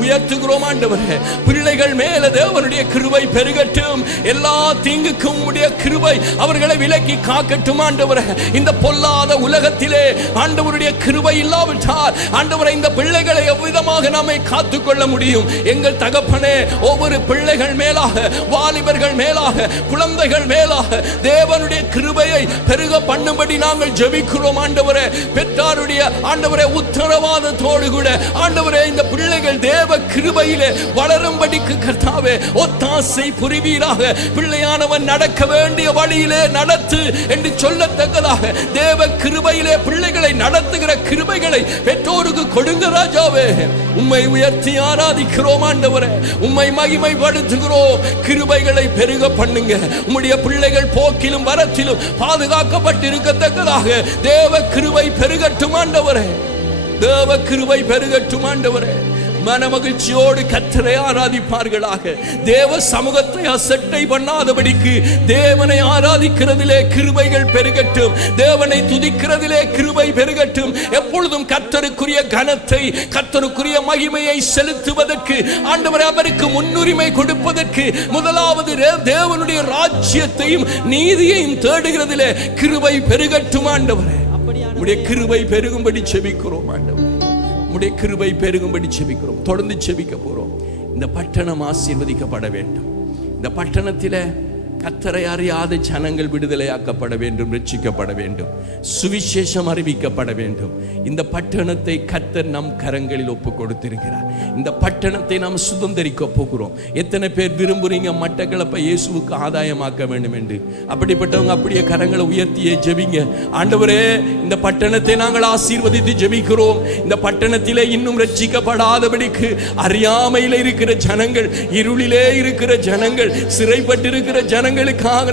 உயர்த்துகிறோம் ஆண்டவரே. பிள்ளைகள் மேல தேவனுடைய கிருபை பெருகட்டும். எல்லா தீங்குக்கும் உம்முடைய கிருபை அவர்களை விலக்கி காக்கட்டும் ஆண்டவரே. இந்த பொல்லாத உலகத்திலே ஆண்டவருடைய கிருபை இல்லாவிட்டால் ஆண்டவரே இந்த பிள்ளைகளை எவ்விதமாக நம்மை காத்துக்கொள்ள முடியும்? எங்கள் தகப்பனே, ஒவ்வொரு பிள்ளைகள் மேலாக, வாலிபர்கள் மேலாக, குழந்தைகள் மேலாக தேவனுடைய கிருபையை பெருக பண்ணும்படி நாங்கள் ஜெபிக்கிறோம் ஆண்டவரே. பெற்றாருடைய ஆண்டவரே உத்தரவாதத்தோடு கூட ஆண்டவரே இந்த பிள்ளைகள் தேவ கிருபையிலே வளரும்படிக்கு கர்த்தாவே ஒத்தாசை புரிவீராக. பிள்ளையானவன் நடக்க வேண்டிய வழியிலே நடத்து என்று சொல்லத்தக்கதாக தேவ கிருபையிலே பிள்ளைகளை நடத்துகிற கிருபைகளை பெற்றோருக்கு கொடுங்க ராஜாவே. உம்மை உயர்த்தி ஆராதிக்கிறோம் ஆண்டவரே. உம்மை மகிமைப்படுத்துகிறோம். கிருபைகளை பெருக பண்ணுங்க. உம்முடைய பிள்ளைகள் போக்கிலும் வரத்திலும் பாதுகாக்கப்பட்டு இருக்கத்தக்கதாக தேவ கிருபை பெருகட்டும் ஆண்டவரே. தேவ கிருபை பெருகட்டும் ஆண்டவரே. மனமகிழ்ச்சியோடு கர்த்தரை ஆராதிப்பார்களாக. தேவ சமூகத்தை அசட்டை பண்ணாதபடிக்கு தேவனை ஆராதிக்கிறதிலே கிருபைகள் பெருகட்டும். தேவனை துதிக்கிறதிலே கிருபை பெருகட்டும். எப்பொழுதும் கர்த்தருக்குரிய கனத்தை, கர்த்தருக்குரிய மகிமையை செலுத்துவதற்கு ஆண்டவரே அவருக்கு முன்னுரிமை கொடுப்பதற்கு முதலாவது தேவனுடைய ராஜ்யத்தையும் நீதியையும் தேடுகிறதிலே கிருபை பெருகட்டும் ஆண்டவரே. உம்முடைய கிருபை பெருகும்படி செபிக்கிறோம் ஆண்டவரே. உம்முடைய கிருபை பெருகும்படி செபிக்கிறோம். தொடர்ந்து செபிக்க போறோம். இந்த பட்டணம் ஆசீர்வதிக்கப்பட வேண்டும். இந்த பட்டணத்திலே கர்த்தரை அறியாத ஜனங்கள் விடுதலையாக்கப்பட வேண்டும், ரட்சிக்கப்பட வேண்டும், சுவிசேஷம் அறிவிக்கப்பட வேண்டும். இந்த பட்டணத்தை கர்த்தர் நம் கரங்களில் ஒப்பு கொடுத்திருக்கிறார். இந்த பட்டணத்தை நாம் சுதந்திரிக்க போகிறோம். எத்தனை பேர் விரும்புறீங்க மட்டக்களப்பை இயேசுவுக்கு ஆதாயமாக்க வேண்டும் என்று? அப்படிப்பட்டவங்க அப்படியே கரங்களை உயர்த்தியே ஜெபிங்க. ஆண்டவரே, இந்த பட்டணத்தை நாங்கள் ஆசீர்வதித்து ஜெபிக்கிறோம். இந்த பட்டணத்திலே இன்னும் ரட்சிக்கப்படாதபடிக்கு அறியாமையில் இருக்கிற ஜனங்கள், இருளிலே இருக்கிற ஜனங்கள், சிறைப்பட்டிருக்கிற ஜனங்களுக்காக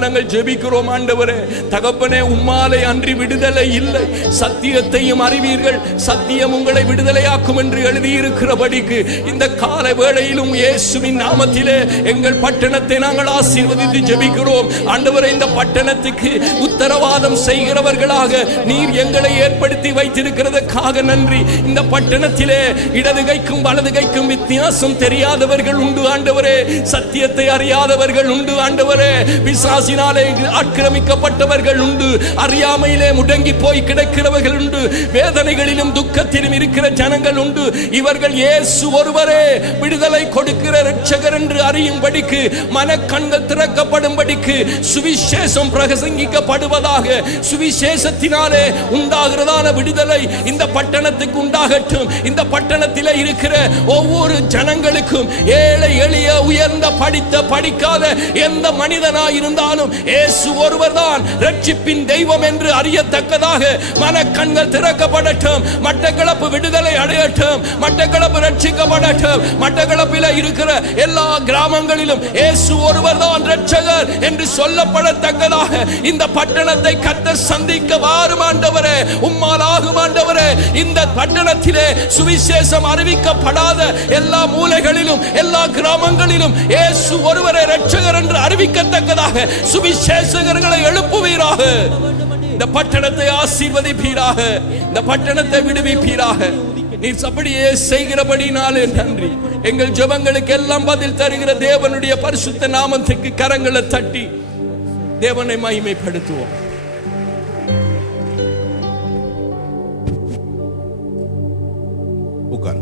நாங்கள் ஜெபிக்கிறோம் ஆண்டவரே. தகப்பனே, உம்மாலே அன்றி விடுதலை இல்லை. சத்தியத்தையும் அறிவீர்கள், சத்தியம் உங்களை விடுதலையாக்கும் என்று எழுதியிருக்கிறபடிக்கு இந்த கால வேளையிலும் இயேசுவின் நாமத்திலே எங்கள் பட்டணத்தை நாங்கள் ஆசீர்வதித்து ஜெபிக்கிறோம் ஆண்டவரே. இந்த பட்டணத்துக்கு உத்தரவாதம் செய்கிறவர்களாக நீர் எங்களை ஏற்படுத்தி வைத்திருக்கிறதுக்காக நன்றி. இந்த பட்டணத்திலே இடது கைக்கும் வலது கைக்கும் வித்தியாசம் தெரியாதவர்கள் உண்டு ஆண்டவரே. சத்தியத்தை அறியாதவர்கள் உண்டு ஆண்டவரே. பிசாசினாலே ஆக்கிரமிக்கப்பட்டவர்கள் உண்டு. அறியாமையிலே முடங்கி போய் கிடக்கிறவர்கள் உண்டு. வேதனைகளிலும் துக்கத்திலும் இருக்கிற ஜனங்கள் உண்டு. இவர்கள் இயேசு ஒருவரே விடுதலை கொடுக்கிற இரட்சகர் என்று அறியும்படிக்கு, மனக்கண்கள் திறக்கப்படும்படிக்கு சுவிசேஷம் பிரசங்கிக்கப்படுவதாக. சுவிசேஷத்தினாலே உண்டாகிறதான விடுதலை இந்த பட்டணத்துக்கு உண்டாகட்டும். இந்த பட்டணத்திலே இருக்கிற ஒவ்வொரு ஜனங்களுக்கும், ஏழை எளிய உயர்ந்த படித்த படிக்காத எந்த மனிதனாயிருந்தாலும் இயேசு ஒருவர்தான் ரட்சிப்பின் தெய்வம் என்று அறியத்தக்கதாக மனக்கண்கள் திறக்கப்படட்டும். மட்டக்களப்பு விடுதலை அடையட்டும். மட்டக்களப்பு ரட்சிக்கப்படட்டும். மட்டக்களப்பில் இருக்கிற எல்லா கிராமங்களிலும் இயேசு ஒருவர்தான் ரட்சகர் என்று சொல்லப்படத்தக்கதாக இந்த பட்டணத்தை கர்த்தர் சந்திக்க வாரும் ஆண்டவரே. உம்மால் ஆகும் ஆண்டவரே. இந்த பட்டணத்திலே சுவிசேஷம் அறிவிக்கப்படாத எல்லா மூலைகளிலும், எல்லா கிராமங்களிலும் இயேசு ஒருவரே ரட்சகர் என்று அறிவிக்கத்தக்கதாக சுவிசேஷகர்களை எழுப்புவீராக. இந்த பட்டணத்தை ஆசீர்வதிப்பீராக. இந்த பட்டணத்தை விடுவிப்பீராக. நீர் அப்படியே செய்கிறபடினாலே நன்றி. எங்கள் ஜெபங்களுக்கு எல்லாம் பதில் தருகிற தேவனுடைய பரிசுத்த நாமத்துக்கு கரங்களை தட்டி தேவனை மகிமைப்படுத்துவோம். உட்கார்.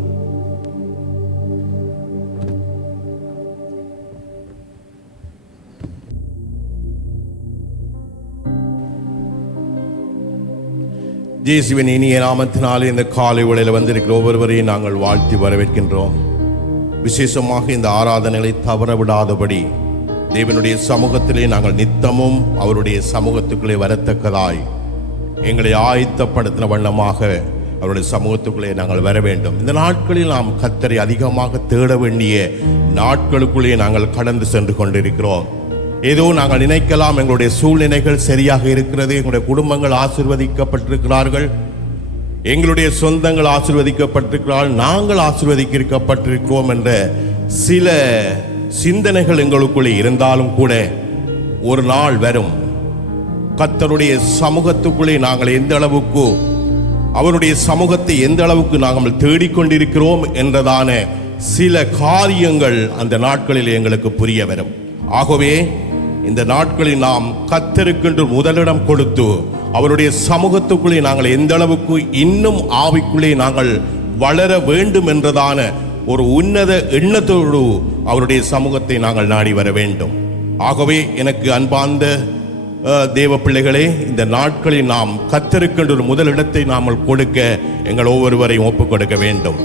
இயேசுவின் இனிய நாமத்தினாலே இந்த காலை வேளையில் வந்திருக்கிற ஒவ்வொருவரையும் நாங்கள் வாழ்த்தி வரவேற்கின்றோம். விசேஷமாக இந்த ஆராதனைகளை தவற விடாதபடி தேவனுடைய சமூகத்திலே நாங்கள் நித்தமும் அவருடைய சமூகத்துக்குள்ளே வரத்தக்கதாய் எங்களை ஆயத்தப்படுத்தின வண்ணமாக அவருடைய சமூகத்துக்குள்ளே நாங்கள் வர வேண்டும். இந்த நாட்களில் நாம் கர்த்தரை அதிகமாக தேட வேண்டிய நாட்களுக்குள்ளே நாங்கள் கடந்து சென்று கொண்டிருக்கிறோம். ஏதோ நாங்கள் நினைக்கலாம் எங்களுடைய சூழ்நிலைகள் சரியாக இருக்கிறது, எங்களுடைய குடும்பங்கள் ஆசீர்வதிக்கப்பட்டிருக்கிறார்கள், எங்களுடைய சொந்தங்கள் ஆசீர்வதிக்கப்பட்டிருக்கிறார்கள், நாங்கள் ஆசீர்வதிக்கப்பட்டிருக்கிறோம் என்ற சில சிந்தனைகள் எங்களுக்குள்ளே இருந்தாலும் கூட ஒரு நாள் வரும், கர்த்தருடைய சமூகத்துக்குள்ளே நாங்கள் எந்த அளவுக்கு அவருடைய சமூகத்தை எந்த அளவுக்கு நாங்கள் தேடிக்கொண்டிருக்கிறோம் என்றதான சில காரியங்கள் அந்த நாட்களில் எங்களுக்கு புரிய வரும். ஆகவே இந்த நாட்களில் நாம் கர்த்தருக்கென்று முதலிடம் கொடுத்து அவருடைய சமூகத்துக்குள்ளே நாங்கள் எந்த அளவுக்கு இன்னும் ஆவிக்குள்ளே நாங்கள் வளர வேண்டும் என்றதான ஒரு உன்னத எண்ணத்தோடு அவருடைய சமூகத்தை நாங்கள் நாடி வர வேண்டும். ஆகவே எனக்கு அன்பார்ந்த தேவ பிள்ளைகளே, இந்த நாட்களில் நாம் கர்த்தருக்கென்று ஒரு முதலிடத்தை நாம் கொடுக்க எங்கள் ஒவ்வொருவரையும் ஒப்புக் கொடுக்க வேண்டும்.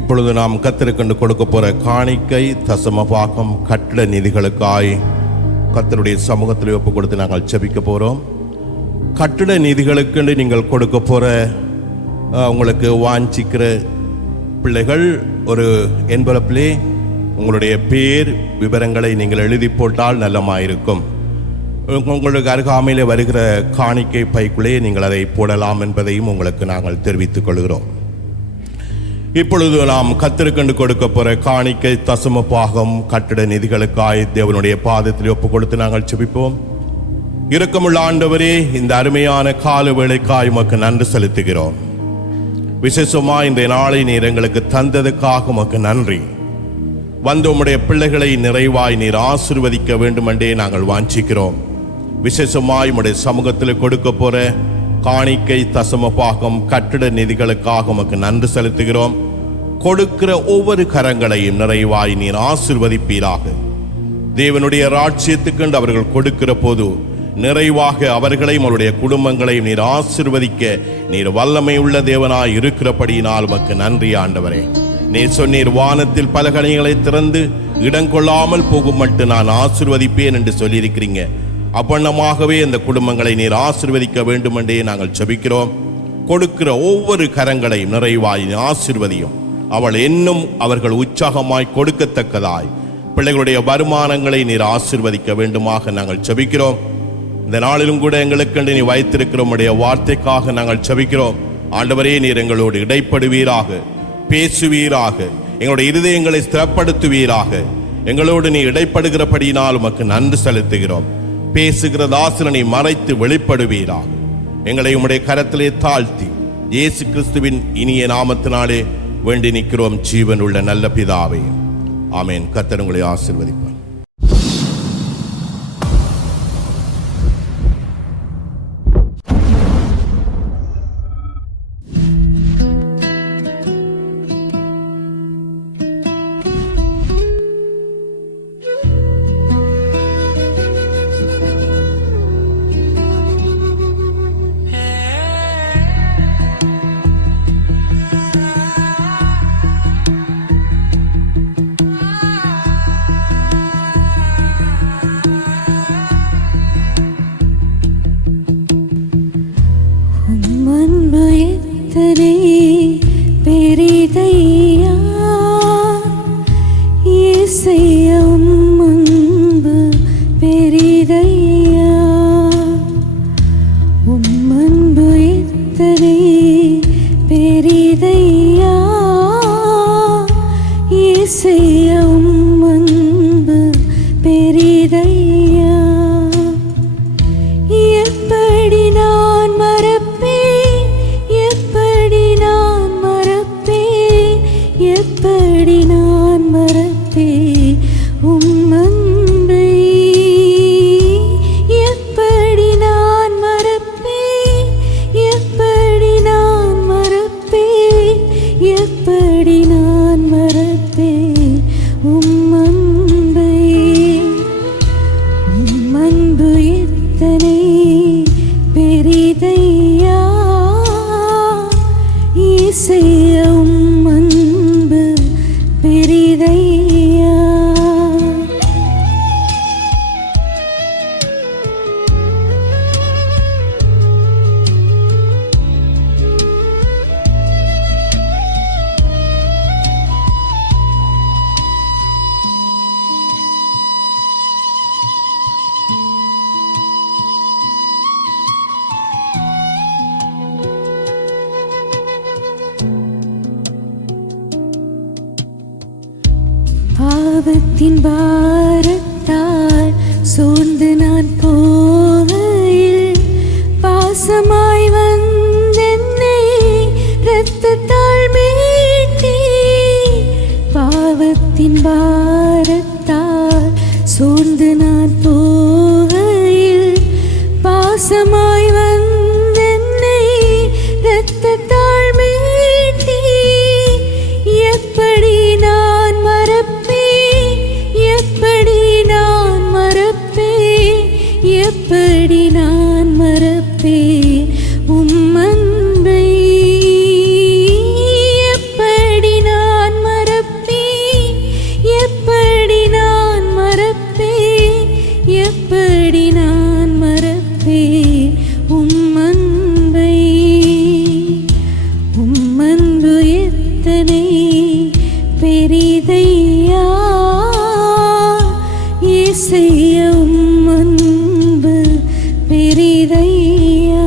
இப்பொழுது நாம் கர்த்தருக்கென்று கொடுக்க போற காணிக்கை, தசம பாகம், கட்டட நிதிகளுக்காய் கர்த்தருடைய சமூகத்தில் ஒப்புக் கொடுத்து நாங்கள் ஜெபிக்க போறோம். கட்டட நிதிகளுக்கென்று நீங்கள் கொடுக்க போற உங்களுக்கு வாஞ்சிக்கிற பிள்ளைகள் ஒரு என்வலப்பிலே உங்களுடைய பேர் விவரங்களை நீங்கள் எழுதி போட்டால் நல்லமாயிருக்கும். உங்களுக்கு அருகாமையில் வருகிற காணிக்கை பைக்குள்ளே நீங்கள் அதை போடலாம் என்பதையும் உங்களுக்கு நாங்கள் தெரிவித்துக் கொள்கிறோம். இப்பொழுது நாம் கர்த்தருக்கென்று கொடுக்க போற காணிக்கை, தசம பாகம், கட்டட நிதிகளுக்காய் தேவனுடைய பாதத்தில் ஒப்புக் கொடுத்து நாங்கள் ஜெபிப்போம். இரக்கமுள்ள ஆண்டவரே, இந்த அருமையான கால வேளைக்காய் உமக்கு நன்றி செலுத்துகிறோம். விசேஷமா இந்த நாளை நீர் எங்களுக்கு தந்ததுக்காக உமக்கு நன்றி. வந்து உம்முடைய பிள்ளைகளை நிறைவாய் நீர் ஆசீர்வதிக்க வேண்டும் என்றே நாங்கள் வாஞ்சிக்கிறோம். விசேஷமாய் உம்முடைய சமூகத்தில் கொடுக்க போற காணிக்கை, தசம பாகம், கட்டிட நிதிகளுக்காக உமக்கு நன்றி செலுத்துகிறோம். கொடுக்கிற ஒவ்வொரு கரங்களையும் நிறைவாய் நீர் ஆசீர்வதிப்பீராக. தேவனுடைய ராஜ்யத்துக்கென்று அவர்கள் கொடுக்கிற போது நிறைவாக அவர்களையும் அவருடைய குடும்பங்களையும் நீர் ஆசீர்வதிக்க நீர் வல்லமை உள்ள தேவனாய் இருக்கிறபடியினால் உமக்கு நன்றி ஆண்டவரே. நீர் சொன்னீர், வானத்தில் பல கனிகளை திறந்து இடங்கொள்ளாமல் போகும் மட்டும் நான் ஆசீர்வதிப்பேன் என்று சொல்லியிருக்கிறீங்க. அப்பண்ணமாகவே இந்த குடும்பங்களை நீர் ஆசீர்வதிக்க வேண்டும் என்றே நாங்கள் ஜெபிக்கிறோம். கொடுக்கிற ஒவ்வொரு கரங்களையும் நிறைவாய் ஆசீர்வதியும். அவள் இன்னும் அவர்கள் உற்சாகமாய் கொடுக்கத்தக்கதாய் பிள்ளைகளுடைய வருமானங்களை நீர் ஆசீர்வதிக்க வேண்டுமாக நாங்கள் ஜெபிக்கிறோம். இந்த நாளிலும் கூட எங்களுக்கென்று நீ வைத்திருக்கிற உம்முடைய வார்த்தைக்காக நாங்கள் ஜெபிக்கிறோம். ஆண்டவரே, நீர் எங்களோடு இடைப்படுவீராக, பேசுவீராக, எங்களுடைய இருதயங்களை ஸ்திரப்படுத்துவீராக. எங்களோடு நீ இடைப்படுகிறபடியினால் உமக்கு நன்றி செலுத்துகிறோம். பேசுகிற தாசனை மறைத்து வெளிப்படுவீராக. எங்களை உம்முடைய கரத்திலே தாழ்த்தி இயேசு கிறிஸ்துவின் இனிய நாமத்தினாலே வேண்டி நிற்கிறோம் ஜீவன் உள்ள நல்ல பிதாவே, ஆமென். கர்த்தர் உங்களை ஆசீர்வதிப்பார். எப்படி நான் மறப்பேன் பாவத்தின் பாரத்தால் சோர்ந்து நான் போகையில் பாசமாய் வந்தென்னை இரத்தத்தால் மீட்டி. பாவத்தின் பாரத்தால் சோர்ந்து நான் போகையில் பாசமாய் வந்தென்னை இரத்தத்தால் மீட்டி. எப்படி நான் மறப்பேன், எப்படி நான் மறப்பேன், எப்படி நான் மறப்பேன் உம் அன்பை. எப்படி நான் மறப்பேன், எப்படி நான் மறப்பேன், எப்படி நான் மறப்பேன் உம் அன்பை. உம் அன்பு எத்தனை பெரிதையா இயேசையா, உம் அன்பு பெரிதையா.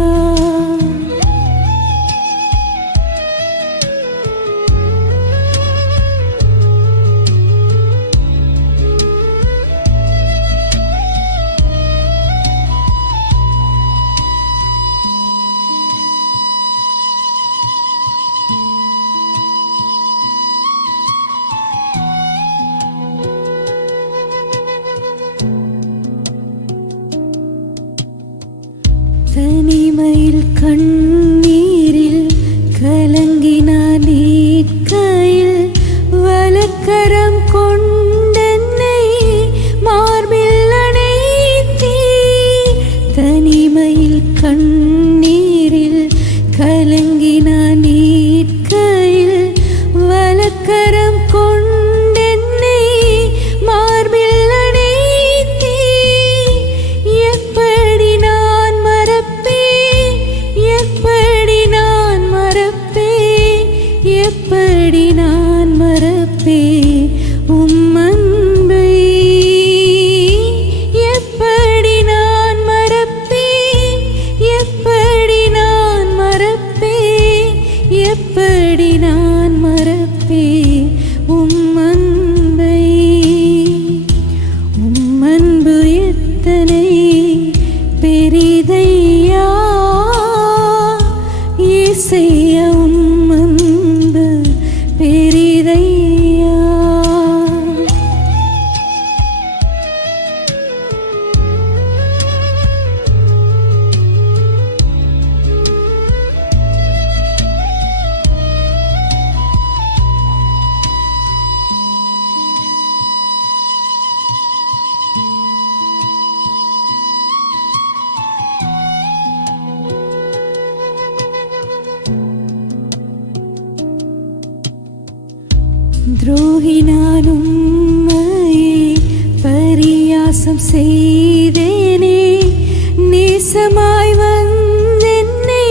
தனிமையில் கண்ணீரில் கலங்கினான் நீட்கையில் வலக்கரம் கொண்டென்னை மார்பில் அணைத்தீ. தனிமையில் கண்ணீரில் கலங்கினான் நீட்கையில் வலக்கரம் கொண்டென்னை மார்பில் அணைத்தீ. எப்படி நான் மறப்பேன், எப்படி நான் மறப்பேன், எப்படி நான் மறப்பேன் உம் அன்பை. எப்படி நான் மறப்பேன், எப்படி நான் மறப்பேன், எப்படி நான் மறப்பேன் உம் அன்பை. உம் அன்பு எத்தனை பெரிதையா இயேசையா, உம் அன்பு பெரிதையா. துரோகி நான் உம்மையே பரியாசம் செய்தேனே. நேசமாய் வந்தென்னை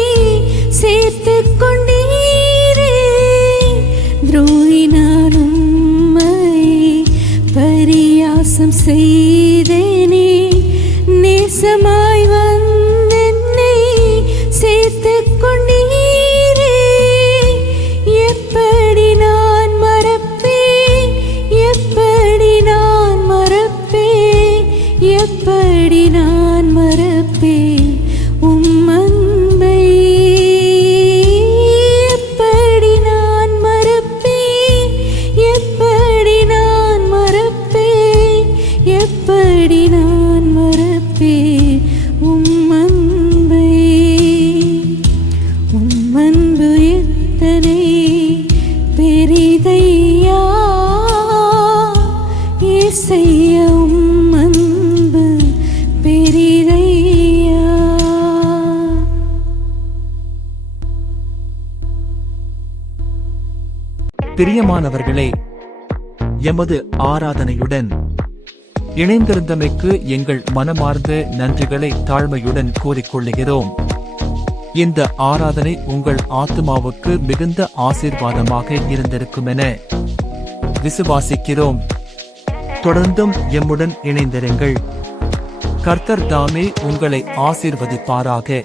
சேர்த்துக் கொண்டீரே. துரோகி நான் உம்மையே பரியாசம் செய்தேனே. நேசமாய் வந்தென்னை சேர்த்துக் கொண்டீரே. எப்படி நான் மறப்பேன், எப்படி நான் மறப்பேன், எப்படி நான் மறப்பேன் உம் அன்பை. எப்படி நான் மறப்பேன், எப்படி நான் மறப்பேன், எப்படி நான் மறப்பேன் உம் அன்பை. உம் அன்பு எத்தனை பெரிதையா இயேசையா, உம் அன்பு பெரிதையா. பிரியமானவர்களே, எமது ஆராதனையுடன் இணைந்திருந்தமைக்கு எங்கள் மனமார்ந்த நன்றிகளை தாழ்மையுடன் கூறிக்கொள்ளுகிறோம். இந்த ஆராதனை உங்கள் ஆத்துமாவுக்கு மிகுந்த ஆசீர்வாதமாக இருந்திருக்குமென விசுவாசிக்கிறோம். தொடர்ந்தும் எம்முடன் இணைந்திருங்கள். கர்த்தர் தாமே உங்களை ஆசீர்வதிப்பாராக.